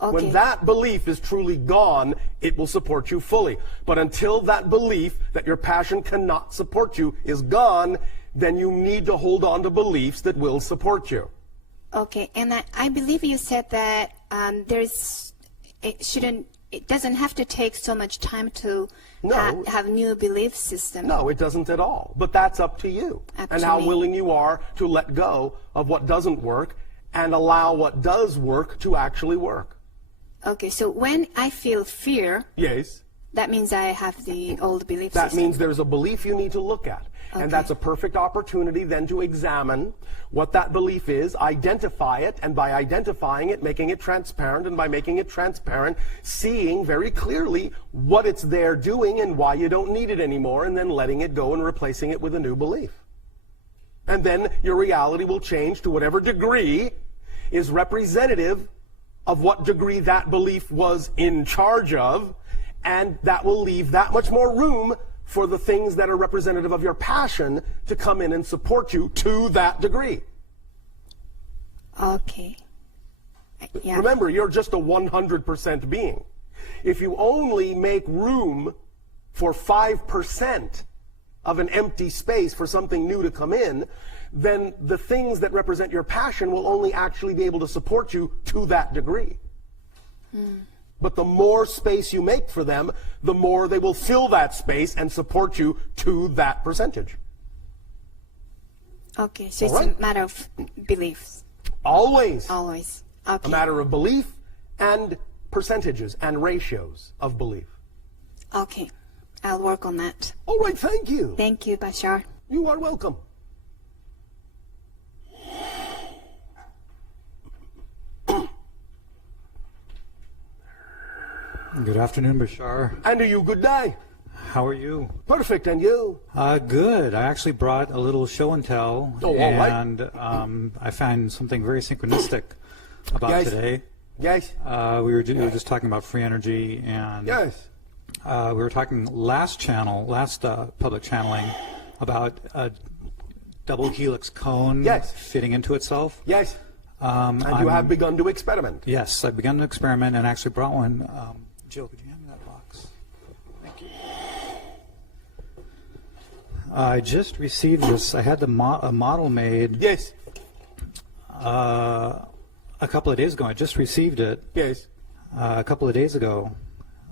Okay. When that belief is truly gone, it will support you fully. But until that belief that your passion cannot support you is gone, then you need to hold on to beliefs that will support you. Okay, and I believe you said that it doesn't have to take so much time to have new belief system. No, it doesn't at all. But that's up to you. And how willing you are to let go of what doesn't work and allow what does work to actually work. Okay, so when I feel fear, yes, that means I have the old belief that system. means there's a belief you need to look at. Okay. And that's a perfect opportunity then to examine what that belief is, identify it, and by identifying it, making it transparent, and by making it transparent, seeing very clearly what it's there doing and why you don't need it anymore, and then letting it go and replacing it with a new belief. And then your reality will change to whatever degree is representative of what degree that belief was in charge of, and that will leave that much more room for the things that are representative of your passion to come in and support you to that degree. Okay. Yeah. Remember, you're just a 100% being. If you only make room for 5% of an empty space for something new to come in, then the things that represent your passion will only actually be able to support you to that degree. But the more space you make for them, the more they will fill that space and support you to that percentage. Okay, so it's a matter of beliefs. Always. Always. Okay. A matter of belief and percentages and ratios of belief. Okay, I'll work on that. All right, thank you. Thank you, Bashar. You are welcome. Good afternoon, Bashar. And to you, good day. How are you? Perfect, and you? Good. I actually brought a little show and tell, and I found something very synchronistic about today. Yes. We were just talking about free energy, and we were talking last public channeling about a double helix cone fitting into itself. Yes. And you have begun to experiment. Yes, I've begun to experiment and actually brought one. Jill, could you hand me that box? Thank you. I just received this. I had a model made. Yes. A couple of days ago. I just received it. Yes. A couple of days ago,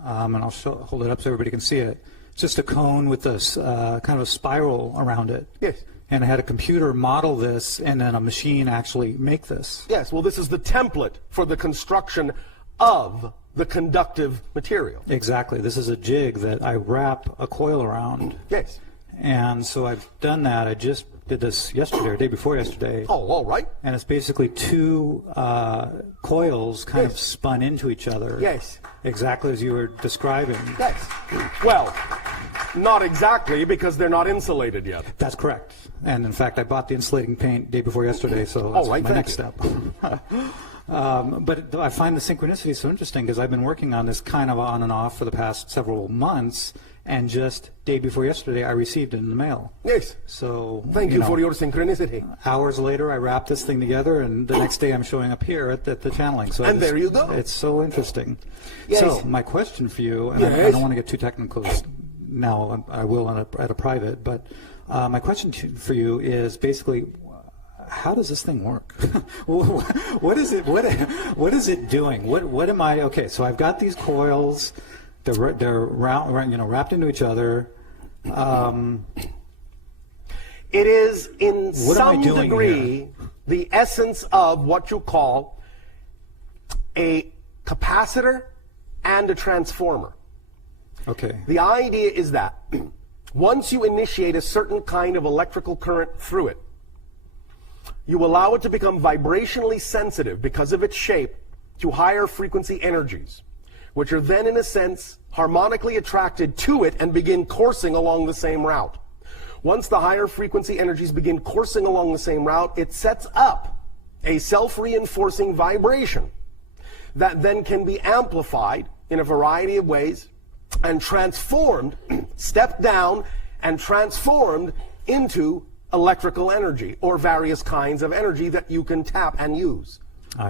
and I'll hold it up so everybody can see it. It's just a cone with this kind of a spiral around it. Yes. And I had a computer model this, and then a machine actually make this. Yes. Well, this is the template for the construction of the conductive material. Exactly. This is a jig that I wrap a coil around. Yes. And so I've done that. I just did this yesterday, or day before yesterday. Oh, all right. And it's basically two coils kind of spun into each other. Yes. Exactly as you were describing. Yes. Well, not exactly, because they're not insulated yet. That's correct. And in fact, I bought the insulating paint day before yesterday, so that's my next step. But I find the synchronicity so interesting because I've been working on this kind of on and off for the past several months, and just day before yesterday, I received it in the mail. Yes. So thank you for your synchronicity. Hours later, I wrapped this thing together, and the next day I'm showing up here at the channeling. So there you go. It's so interesting. Yes. So my question for you, and I don't want to get too technical now. I will at a private, but my question for you is basically, how does this thing work? What is it? What is it doing? What am I? Okay, so I've got these coils. They're wrapped into each other. It is in What am I some doing degree here? the essence of what you call a capacitor and a transformer. Okay. The idea is that once you initiate a certain kind of electrical current through it, you allow it to become vibrationally sensitive because of its shape to higher frequency energies, which are then in a sense harmonically attracted to it and begin coursing along the same route. Once the higher frequency energies begin coursing along the same route, it sets up a self-reinforcing vibration that then can be amplified in a variety of ways and transformed, stepped down and transformed into electrical energy or various kinds of energy that you can tap and use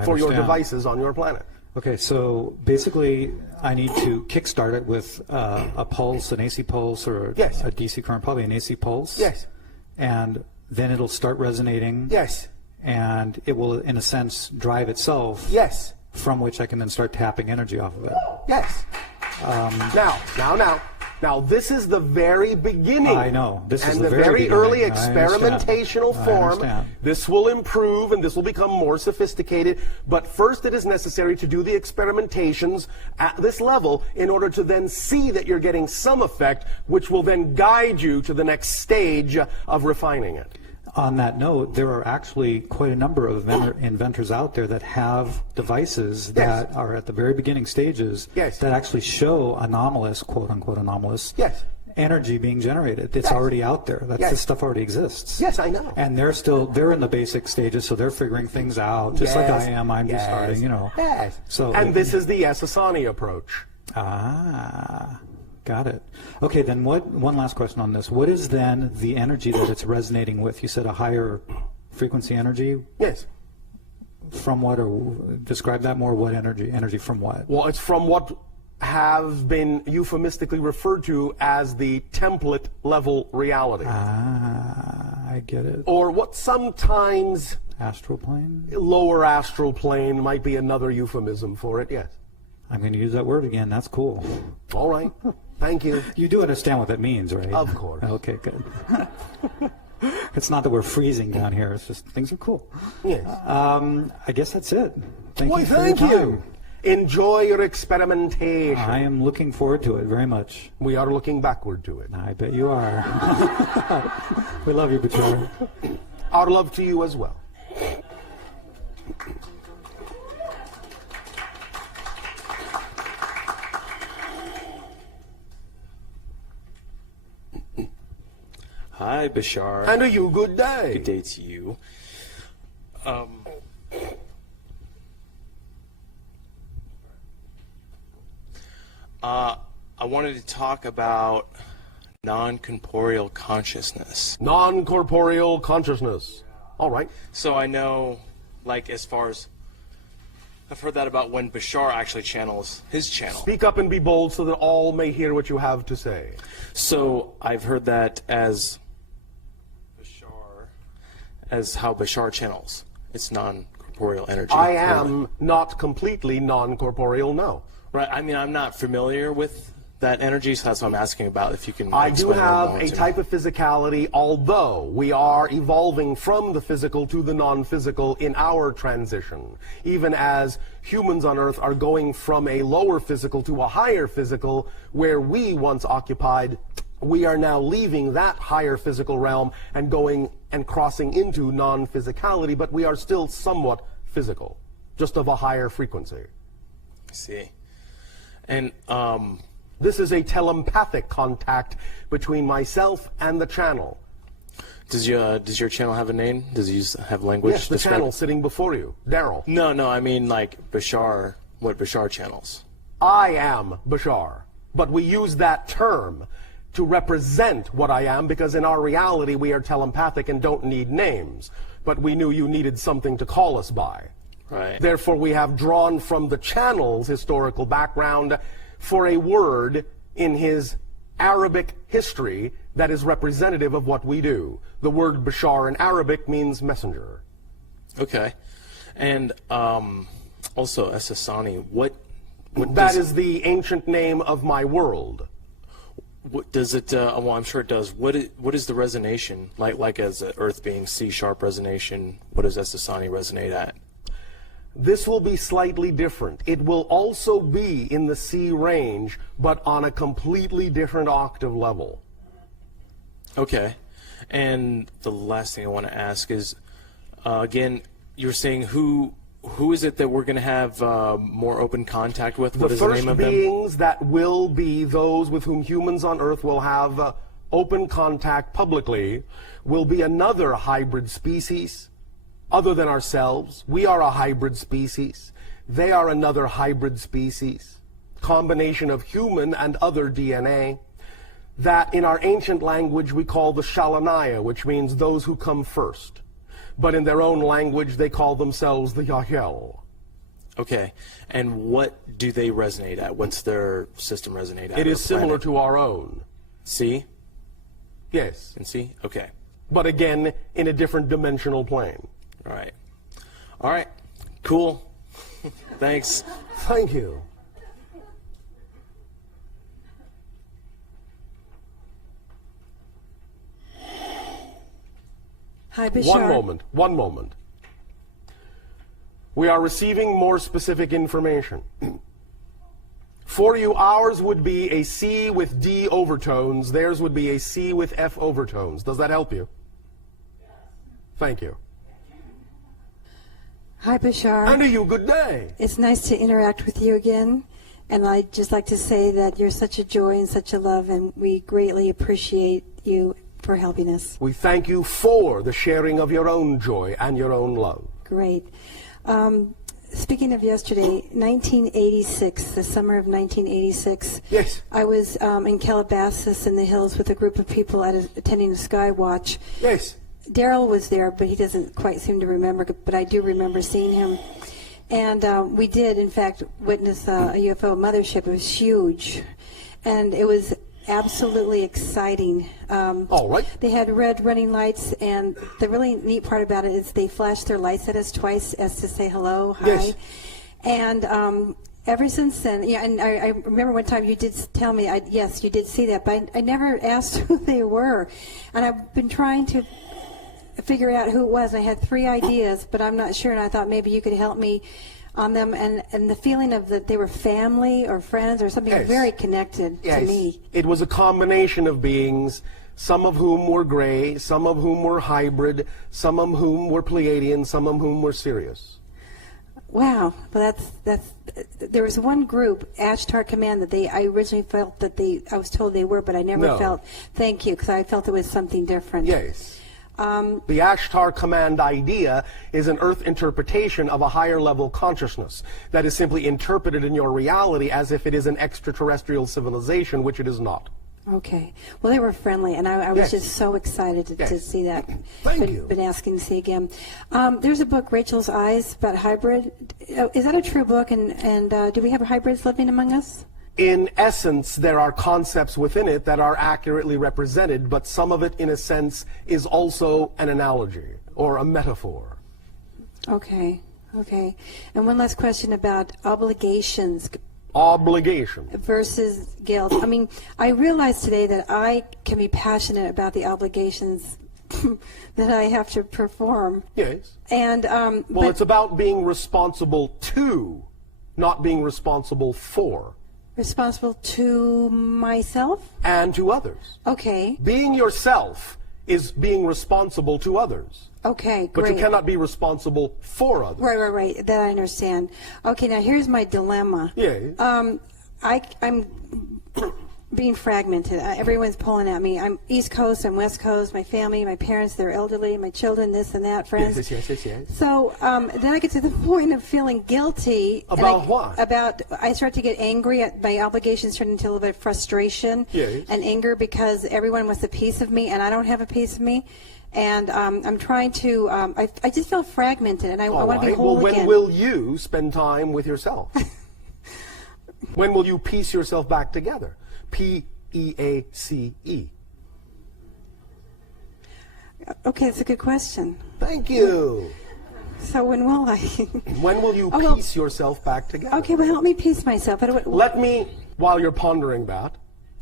for your devices on your planet. Okay, so basically I need to kickstart it with a pulse, an AC pulse, or Yes. a DC current, probably an AC pulse. Yes. And then it'll start resonating. Yes. And it will, in a sense, drive itself. Yes. From which I can then start tapping energy off of it. Yes. Now, this is the very beginning. I know. This is and the the very very early beginning. I experimentational understand. I form. understand. This will improve and this will become more sophisticated. But first, it is necessary to do the experimentations at this level in order to then see that you're getting some effect, which will then guide you to the next stage of refining it. On that note, there are actually quite a number of inventors out there that have devices that are at the very beginning stages that actually show anomalous, quote unquote anomalous, energy being generated. It's already out there. This stuff already exists. Yes, I know. And they're in the basic stages, so they're figuring things out, just like I am. I'm just starting, you know. Yes. So, and this is the Asasani approach. Ah. Got it. Okay, then one last question on this. What is then the energy that it's resonating with? You said a higher frequency energy? Yes. From what, or describe that more? What energy? Energy from what? Well, it's from what have been euphemistically referred to as the template level reality. Ah, I get it. Or what sometimes astral plane? Lower astral plane might be another euphemism for it, yes. I'm going to use that word again. That's cool. All right. Thank you. You do understand what that means, right? Of course. Okay, good. It's not that we're freezing down here. It's just things are cool. Yes. I guess that's it. Thank you. Thank you. Enjoy your experimentation. I am looking forward to it very much. We are looking backward to it. I bet you are. We love you, Bashar. Our love to you as well. Hi, Bashar. And to you, good day. Good day to you. I wanted to talk about non-corporeal consciousness. Non-corporeal consciousness. All right. So I know, like, as far as I've heard that about when Bashar actually channels his channel. Speak up and be bold so that all may hear what you have to say. So I've heard that as how Bashar channels. It's non-corporeal energy. I am not completely non-corporeal, no. Right. I mean, I'm not familiar with that energy, so that's what I'm asking about. If you can I do explain have more a to type me. of physicality, although we are evolving from the physical to the non-physical in our transition, even as humans on Earth are going from a lower physical to a higher physical, where we once occupied. We are now leaving that higher physical realm and going and crossing into non-physicality, but we are still somewhat physical, just of a higher frequency. I see. And this is a telepathic contact between myself and the channel. does your channel have a name? Does it have language? Yes, the channel sitting before you, Darryl. No, I mean like Bashar, what Bashar channels. I am Bashar, but we use that term to represent what I am, because in our reality we are telepathic and don't need names, but we knew you needed something to call us by. Right. Therefore we have drawn from the channel's historical background for a word in his Arabic history that is representative of what we do. The word Bashar in Arabic means messenger. Okay. And also Asasani, what That is the ancient name of my world. What does it? Well, I'm sure it does. What is the resonation like as an Earth being C sharp resonation? What does Estasani resonate at? This will be slightly different. It will also be in the C range, but on a completely different octave level. Okay. And the last thing I want to ask is, again, you're saying who is it that we're going to have more open contact with? What is the name of them? The first beings that will be those with whom humans on Earth will have open contact publicly will be another hybrid species other than ourselves. We are a hybrid species. They are another hybrid species, combination of human and other DNA, that in our ancient language we call the Shalanaya, which means those who come first. But in their own language, they call themselves the Yahyel. Okay. And what do they resonate at? What's their system resonate at? It is similar to our own. C? Yes. And C? Okay. But again, in a different dimensional plane. All right. All right. Cool. Thanks. Thank you. Hi, Bashar. One moment. We are receiving more specific information. For you, ours would be a C with D overtones. Theirs would be a C with F overtones. Does that help you? Thank you. Hi, Bashar. And to you, good day. It's nice to interact with you again. And I'd just like to say that you're such a joy and such a love, and we greatly appreciate you for helping us. We thank you for the sharing of your own joy and your own love. Great. Speaking of yesterday, 1986, the summer of 1986. Yes. I was in Calabasas in the hills with a group of people attending a sky watch. Yes. Darryl was there, but he doesn't quite seem to remember, but I do remember seeing him. And we did, in fact, witness a UFO mothership. It was huge. And it was absolutely exciting. All right. They had red running lights, and the really neat part about it is they flashed their lights at us twice as to say hello, hi. Yes. And ever since then, yeah, and I remember one time you did tell me, yes, you did see that, but I never asked who they were. And I've been trying to figure out who it was. I had 3 ideas, but I'm not sure, and I thought maybe you could help me on them, and the feeling of that they were family or friends or something. Yes. Very connected to me. It was a combination of beings, some of whom were gray, some of whom were hybrid, some of whom were Pleiadian, some of whom were Sirius. Wow, well, that's. There was one group, Ashtar Command, that I originally felt that I was told they were, but I never felt. Thank you, because I felt it was something different. Yes. The Ashtar Command idea is an Earth interpretation of a higher level consciousness that is simply interpreted in your reality as if it is an extraterrestrial civilization, which it is not. Okay. Well, they were friendly, and I was just so excited to see that. Thank you. Been asking to see again. There's a book, Rachel's Eyes, about hybrid. Is that a true book, and do we have hybrids living among us? In essence, there are concepts within it that are accurately represented, but some of it, in a sense, is also an analogy or a metaphor. Okay, okay. And one last question about obligations. Obligation. Versus guilt. I mean, I realize today that I can be passionate about the obligations that I have to perform. Yes. And well, it's about being responsible to, not being responsible for. Responsible to myself? And to others. Okay. Being yourself is being responsible to others. Okay, great. But you cannot be responsible for others. Right. That I understand. Okay, now here's my dilemma. Yes. I'm being fragmented. Everyone's pulling at me. I'm East Coast, I'm West Coast, my family, my parents, they're elderly, my children, this and that, friends. Yes. So then I get to the point of feeling guilty. About what? I start to get angry. My obligations turn into a little bit of frustration and anger because everyone wants a piece of me and I don't have a piece of me. And I'm trying to, I just feel fragmented and I want to be whole again. When will you spend time with yourself? When will you piece yourself back together? P-E-A-C-E. Okay, that's a good question. Thank you. So when will I? When will you piece yourself back together? Okay, well, help me piece myself. Let me, while you're pondering that,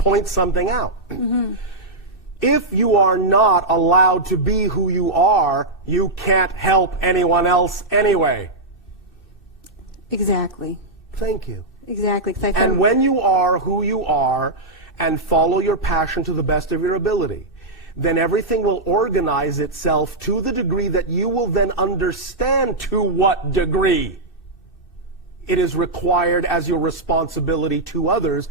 point something out. If you are not allowed to be who you are, you can't help anyone else anyway. Exactly. Thank you. Exactly. 'Cause I And found- when you are who you are and follow your passion to the best of your ability, then everything will organize itself to the degree that you will then understand to what degree it is required as your responsibility to others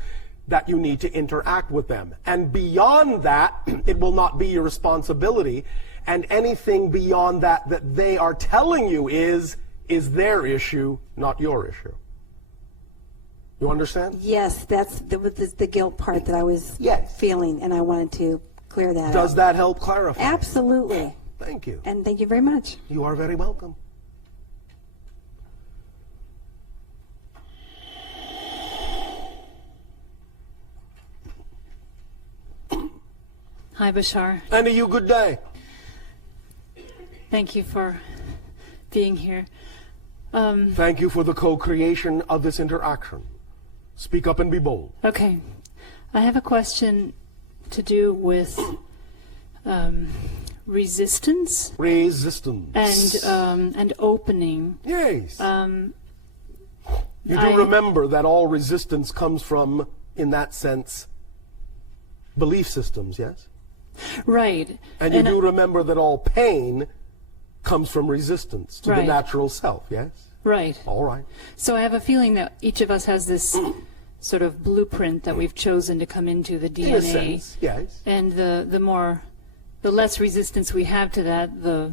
that you need to interact with them. And beyond that, it will not be your responsibility, and anything beyond that that they are telling you is their issue, not your issue. You understand? Yes, that's the guilt part that I was Yes. feeling, and I wanted to clear that Does up. that help clarify? Absolutely. Thank you. And thank you very much. You are very welcome. Hi, Bashar. And to you, good day. Thank you for being here. Thank you for the co-creation of this interaction. Speak up and be bold. Okay. I have a question to do with resistance Resistance. and opening. Yes. Um, You do I- remember that all resistance comes from, in that sense, belief systems, yes? Right. And you do remember that all pain comes from resistance to the Right. natural self, yes? Right. All right. So I have a feeling that each of us has this sort of blueprint that we've chosen to come into the In DNA. a sense, yes. And the less resistance we have to that, the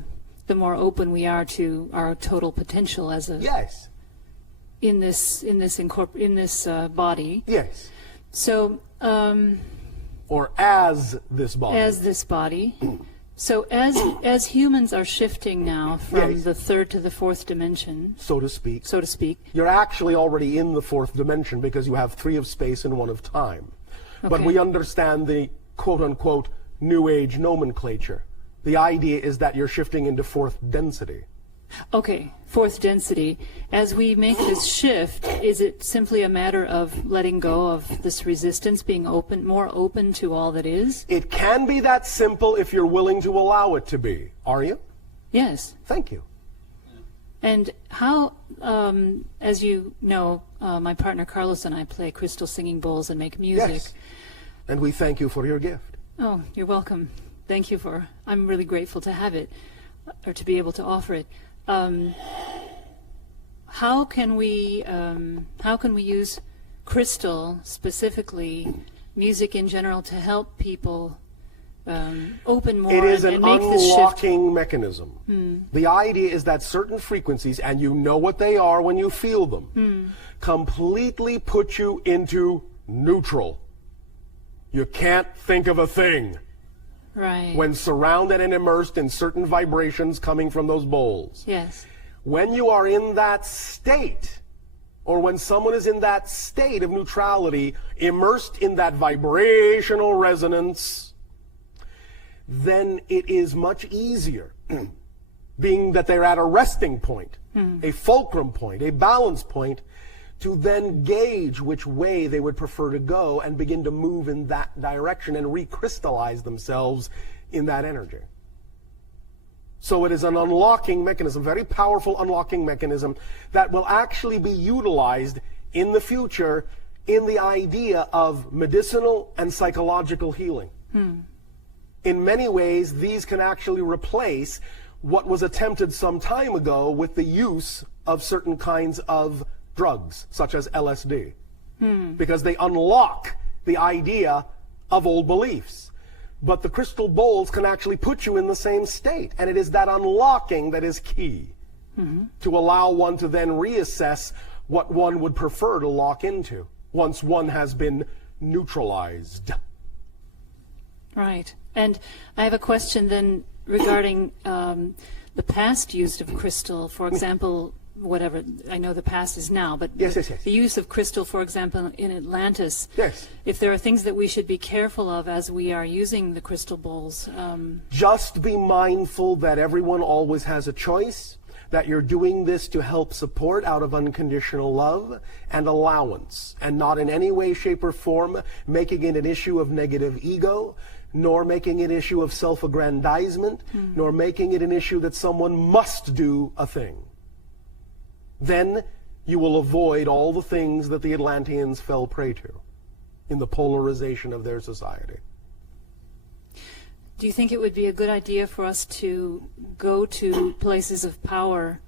more open we are to our total potential as a Yes. in this body. Yes. So Or as this body. as this body. So as humans are shifting now from Yes. the third to the fourth dimension, so to speak. so to speak. You're actually already in the fourth dimension because you have 3 of space and 1 of time. But Okay. we understand the quote-unquote New Age nomenclature. The idea is that you're shifting into fourth density. Okay, fourth density. As we make this shift, is it simply a matter of letting go of this resistance, being open, more open to all that is? It can be that simple if you're willing to allow it to be. Are you? Yes. Thank you. And how, as you know, my partner Carlos and I play crystal singing bowls and make music. Yes. And we thank you for your gift. Oh, you're welcome. Thank you for, I'm really grateful to have it, or to be able to offer it. How can we use crystal, specifically music in general, to help people open more It is and an make this shift? unlocking mechanism. The idea is that certain frequencies, and you know what they are when you feel them, completely put you into neutral. You can't think of a thing Right. when surrounded and immersed in certain vibrations coming from those bowls. Yes. When you are in that state, or when someone is in that state of neutrality, immersed in that vibrational resonance, then it is much easier, being that they're at a resting point, a fulcrum point, a balance point, to then gauge which way they would prefer to go and begin to move in that direction and recrystallize themselves in that energy. So it is an unlocking mechanism, very powerful unlocking mechanism that will actually be utilized in the future in the idea of medicinal and psychological healing. In many ways, these can actually replace what was attempted some time ago with the use of certain kinds of drugs, such as LSD, because they unlock the idea of old beliefs. But the crystal bowls can actually put you in the same state, and it is that unlocking that is key to allow one to then reassess what one would prefer to lock into once one has been neutralized. Right. And I have a question then regarding the past use of crystal. For example, whatever, I know the past is now, but Yes. the use of crystal, for example, in Atlantis. Yes. If there are things that we should be careful of as we are using the crystal bowls. Just be mindful that everyone always has a choice, that you're doing this to help support out of unconditional love and allowance, and not in any way, shape, or form making it an issue of negative ego, nor making it an issue of self-aggrandizement, nor making it an issue that someone must do a thing. Then you will avoid all the things that the Atlanteans fell prey to in the polarization of their society. Do you think it would be a good idea for us to go to places of power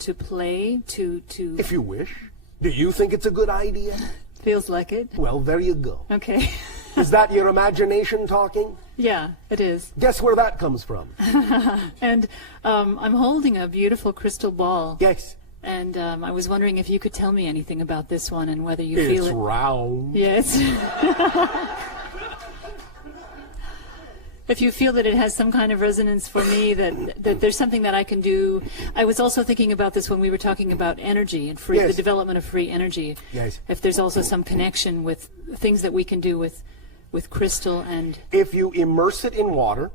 to play, to... If you wish. Do you think it's a good idea? Feels like it. Well, there you go. Okay. Is that your imagination talking? Yeah, it is. Guess where that comes from? And I'm holding a beautiful crystal ball. Yes. And I was wondering if you could tell me anything about this one and whether you feel it. It's round. Yes. If you feel that it has some kind of resonance for me, that there's something that I can do. I was also thinking about this when we were talking about energy and free, the development of free energy. Yes. If there's also some connection with things that we can do with crystal and... If you immerse it in water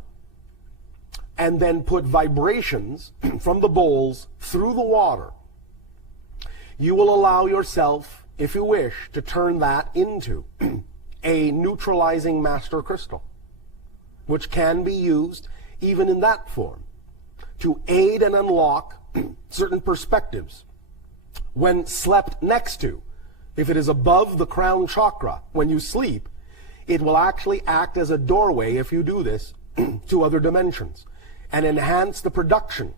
and then put vibrations from the bowls through the water, you will allow yourself, if you wish, to turn that into a neutralizing master crystal, which can be used even in that form to aid and unlock certain perspectives when slept next to. If it is above the crown chakra, when you sleep, it will actually act as a doorway, if you do this, to other dimensions and enhance the production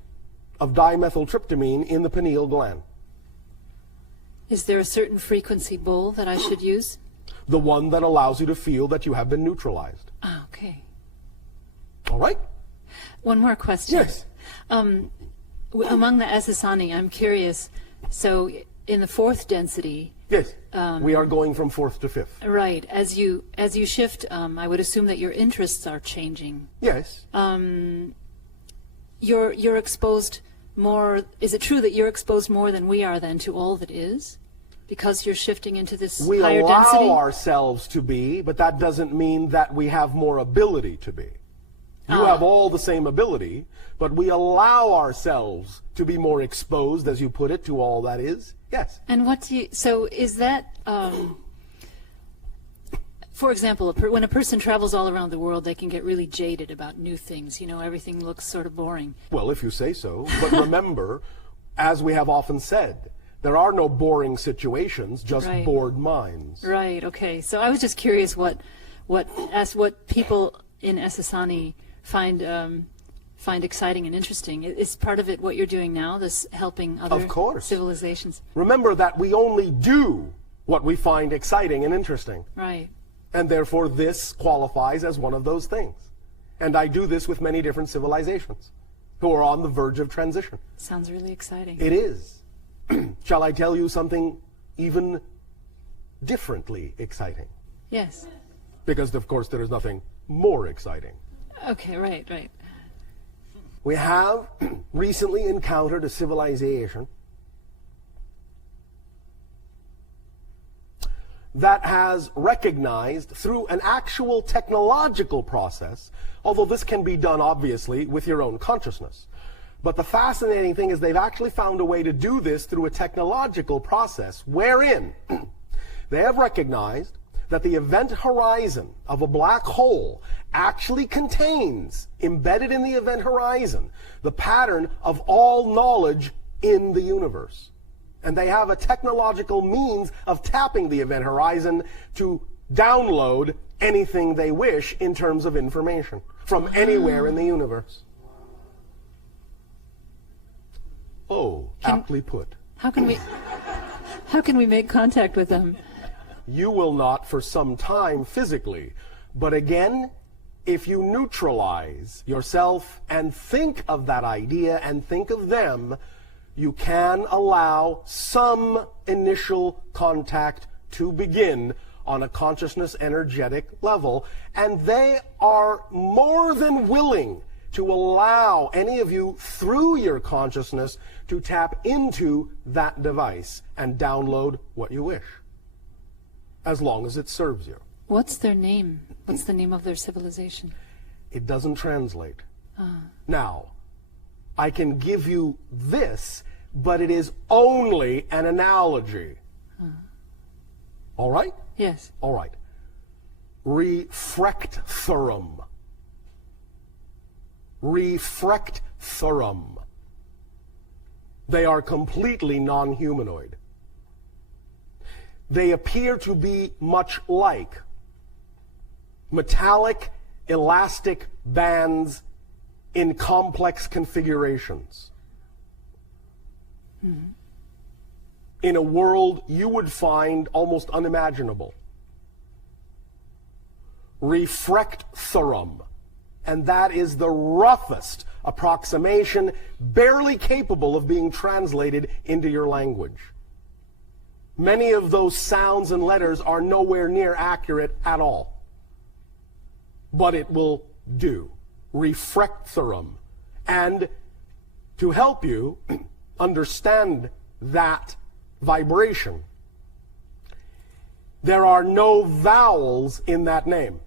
of dimethyltryptamine in the pineal gland. Is there a certain frequency bowl that I should use? The one that allows you to feel that you have been neutralized. Ah, okay. All right? One more question. Yes. Among the Essassani, I'm curious, so in the fourth density... Yes. We are going from fourth to fifth. Right. As you shift, I would assume that your interests are changing. Yes. You're exposed more... Is it true that you're exposed more than we are then to all that is? Because you're shifting into this higher density? We allow ourselves to be, but that doesn't mean that we have more ability to be. You have all the same ability, but we allow ourselves to be more exposed, as you put it, to all that is. Yes. And what do you... So is that... for example, when a person travels all around the world, they can get really jaded about new things. You know, everything looks sort of boring. Well, if you say so. But remember, as we have often said, there are no boring situations, just bored minds. Right, okay. So I was just curious what people in Essassani find exciting and interesting. Is part of it what you're doing now, this helping other civilizations? Remember that we only do what we find exciting and interesting. Right. And therefore this qualifies as one of those things. And I do this with many different civilizations who are on the verge of transition. Sounds really exciting. It is. Shall I tell you something even differently exciting? Yes. Because, of course, there is nothing more exciting. Okay, right. We have recently encountered a civilization that has recognized through an actual technological process, although this can be done obviously with your own consciousness. But the fascinating thing is they've actually found a way to do this through a technological process wherein they have recognized that the event horizon of a black hole actually contains, embedded in the event horizon, the pattern of all knowledge in the universe. And they have a technological means of tapping the event horizon to download anything they wish in terms of information from anywhere in the universe. Oh, aptly put. How can we make contact with them? You will not for some time physically, but again, if you neutralize yourself and think of that idea and think of them, you can allow some initial contact to begin on a consciousness energetic level, and they are more than willing to allow any of you through your consciousness to tap into that device and download what you wish, as long as it serves you. What's their name? What's the name of their civilization? It doesn't translate. Now, I can give you this, but it is only an analogy. All right? Yes. All right. Refractorum. Refractorum. They are completely non-humanoid. They appear to be much like metallic, elastic bands in complex configurations. Mm-hmm. In a world you would find almost unimaginable. Refractorum. And that is the roughest approximation, barely capable of being translated into your language. Many of those sounds and letters are nowhere near accurate at all. But it will do. Refractorum. And to help you understand that vibration, there are no vowels in that name.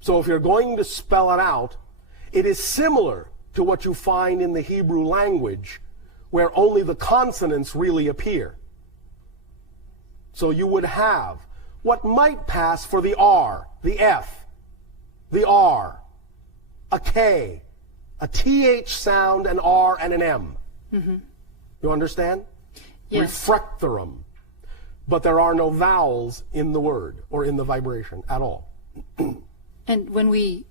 So if you're going to spell it out, it is similar to what you find in the Hebrew language, where only the consonants really appear. So you would have what might pass for the R, the F, the R, a K, a TH sound, an R, and an M. Mm-hmm. You understand? Yes. Refractorum. But there are no vowels in the word or in the vibration at all. And when we,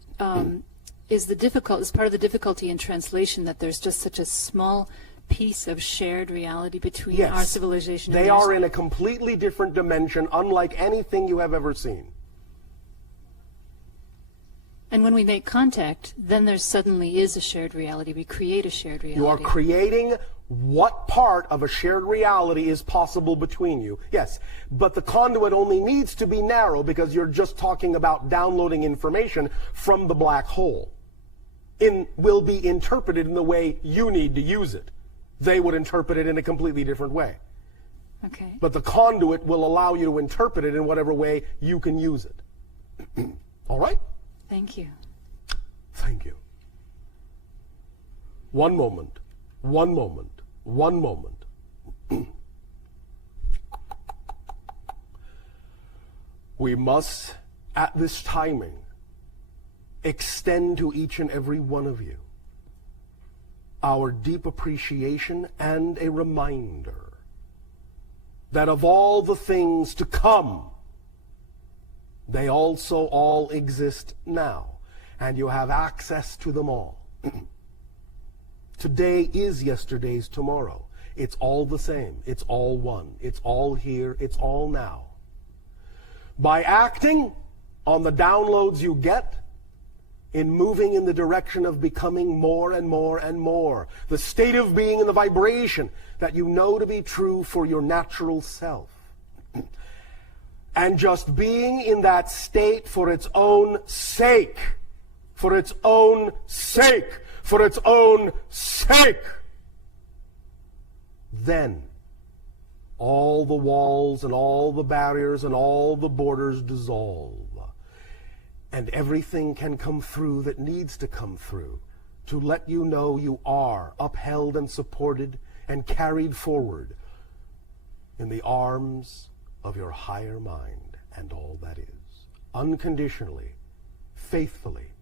is part of the difficulty in translation that there's just such a small piece of shared reality between our civilization and they theirs? are in a completely different dimension, unlike anything you have ever seen. And when we make contact, then there suddenly is a shared reality. We create a shared reality. You are creating what part of a shared reality is possible between you. Yes, but the conduit only needs to be narrow because you're just talking about downloading information from the black hole. Will be interpreted in the way you need to use it. They would interpret it in a completely different way. Okay. But the conduit will allow you to interpret it in whatever way you can use it. All right? Thank you. Thank you. One moment. One moment. One moment. We must, at this timing, extend to each and every one of you our deep appreciation and a reminder that of all the things to come, they also all exist now, and you have access to them all. Today is yesterday's tomorrow. It's all the same. It's all one. It's all here. It's all now. By acting on the downloads you get, in moving in the direction of becoming more and more and more, the state of being and the vibration that you know to be true for your natural self. And just being in that state for its own sake, for its own sake, for its own sake, then all the walls and all the barriers and all the borders dissolve. And everything can come through that needs to come through to let you know you are upheld and supported and carried forward in the arms of your higher mind and all that is, unconditionally, faithfully,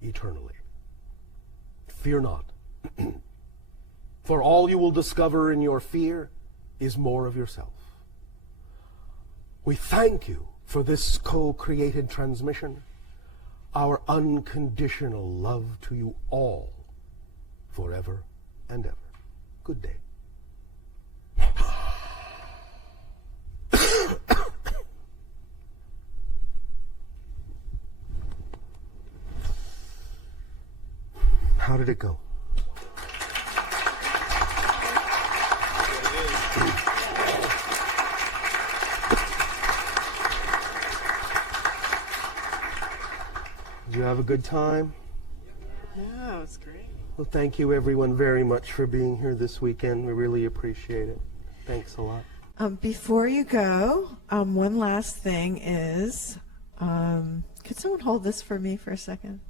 eternally. Fear not, for all you will discover in your fear is more of yourself. We thank you for this co-created transmission, our unconditional love to you all, forever and ever. Good day. How did it go? Did you have a good time? Yeah, it was great. Well, thank you everyone very much for being here this weekend. We really appreciate it. Thanks a lot. Before you go, one last thing is, could someone hold this for me for a second?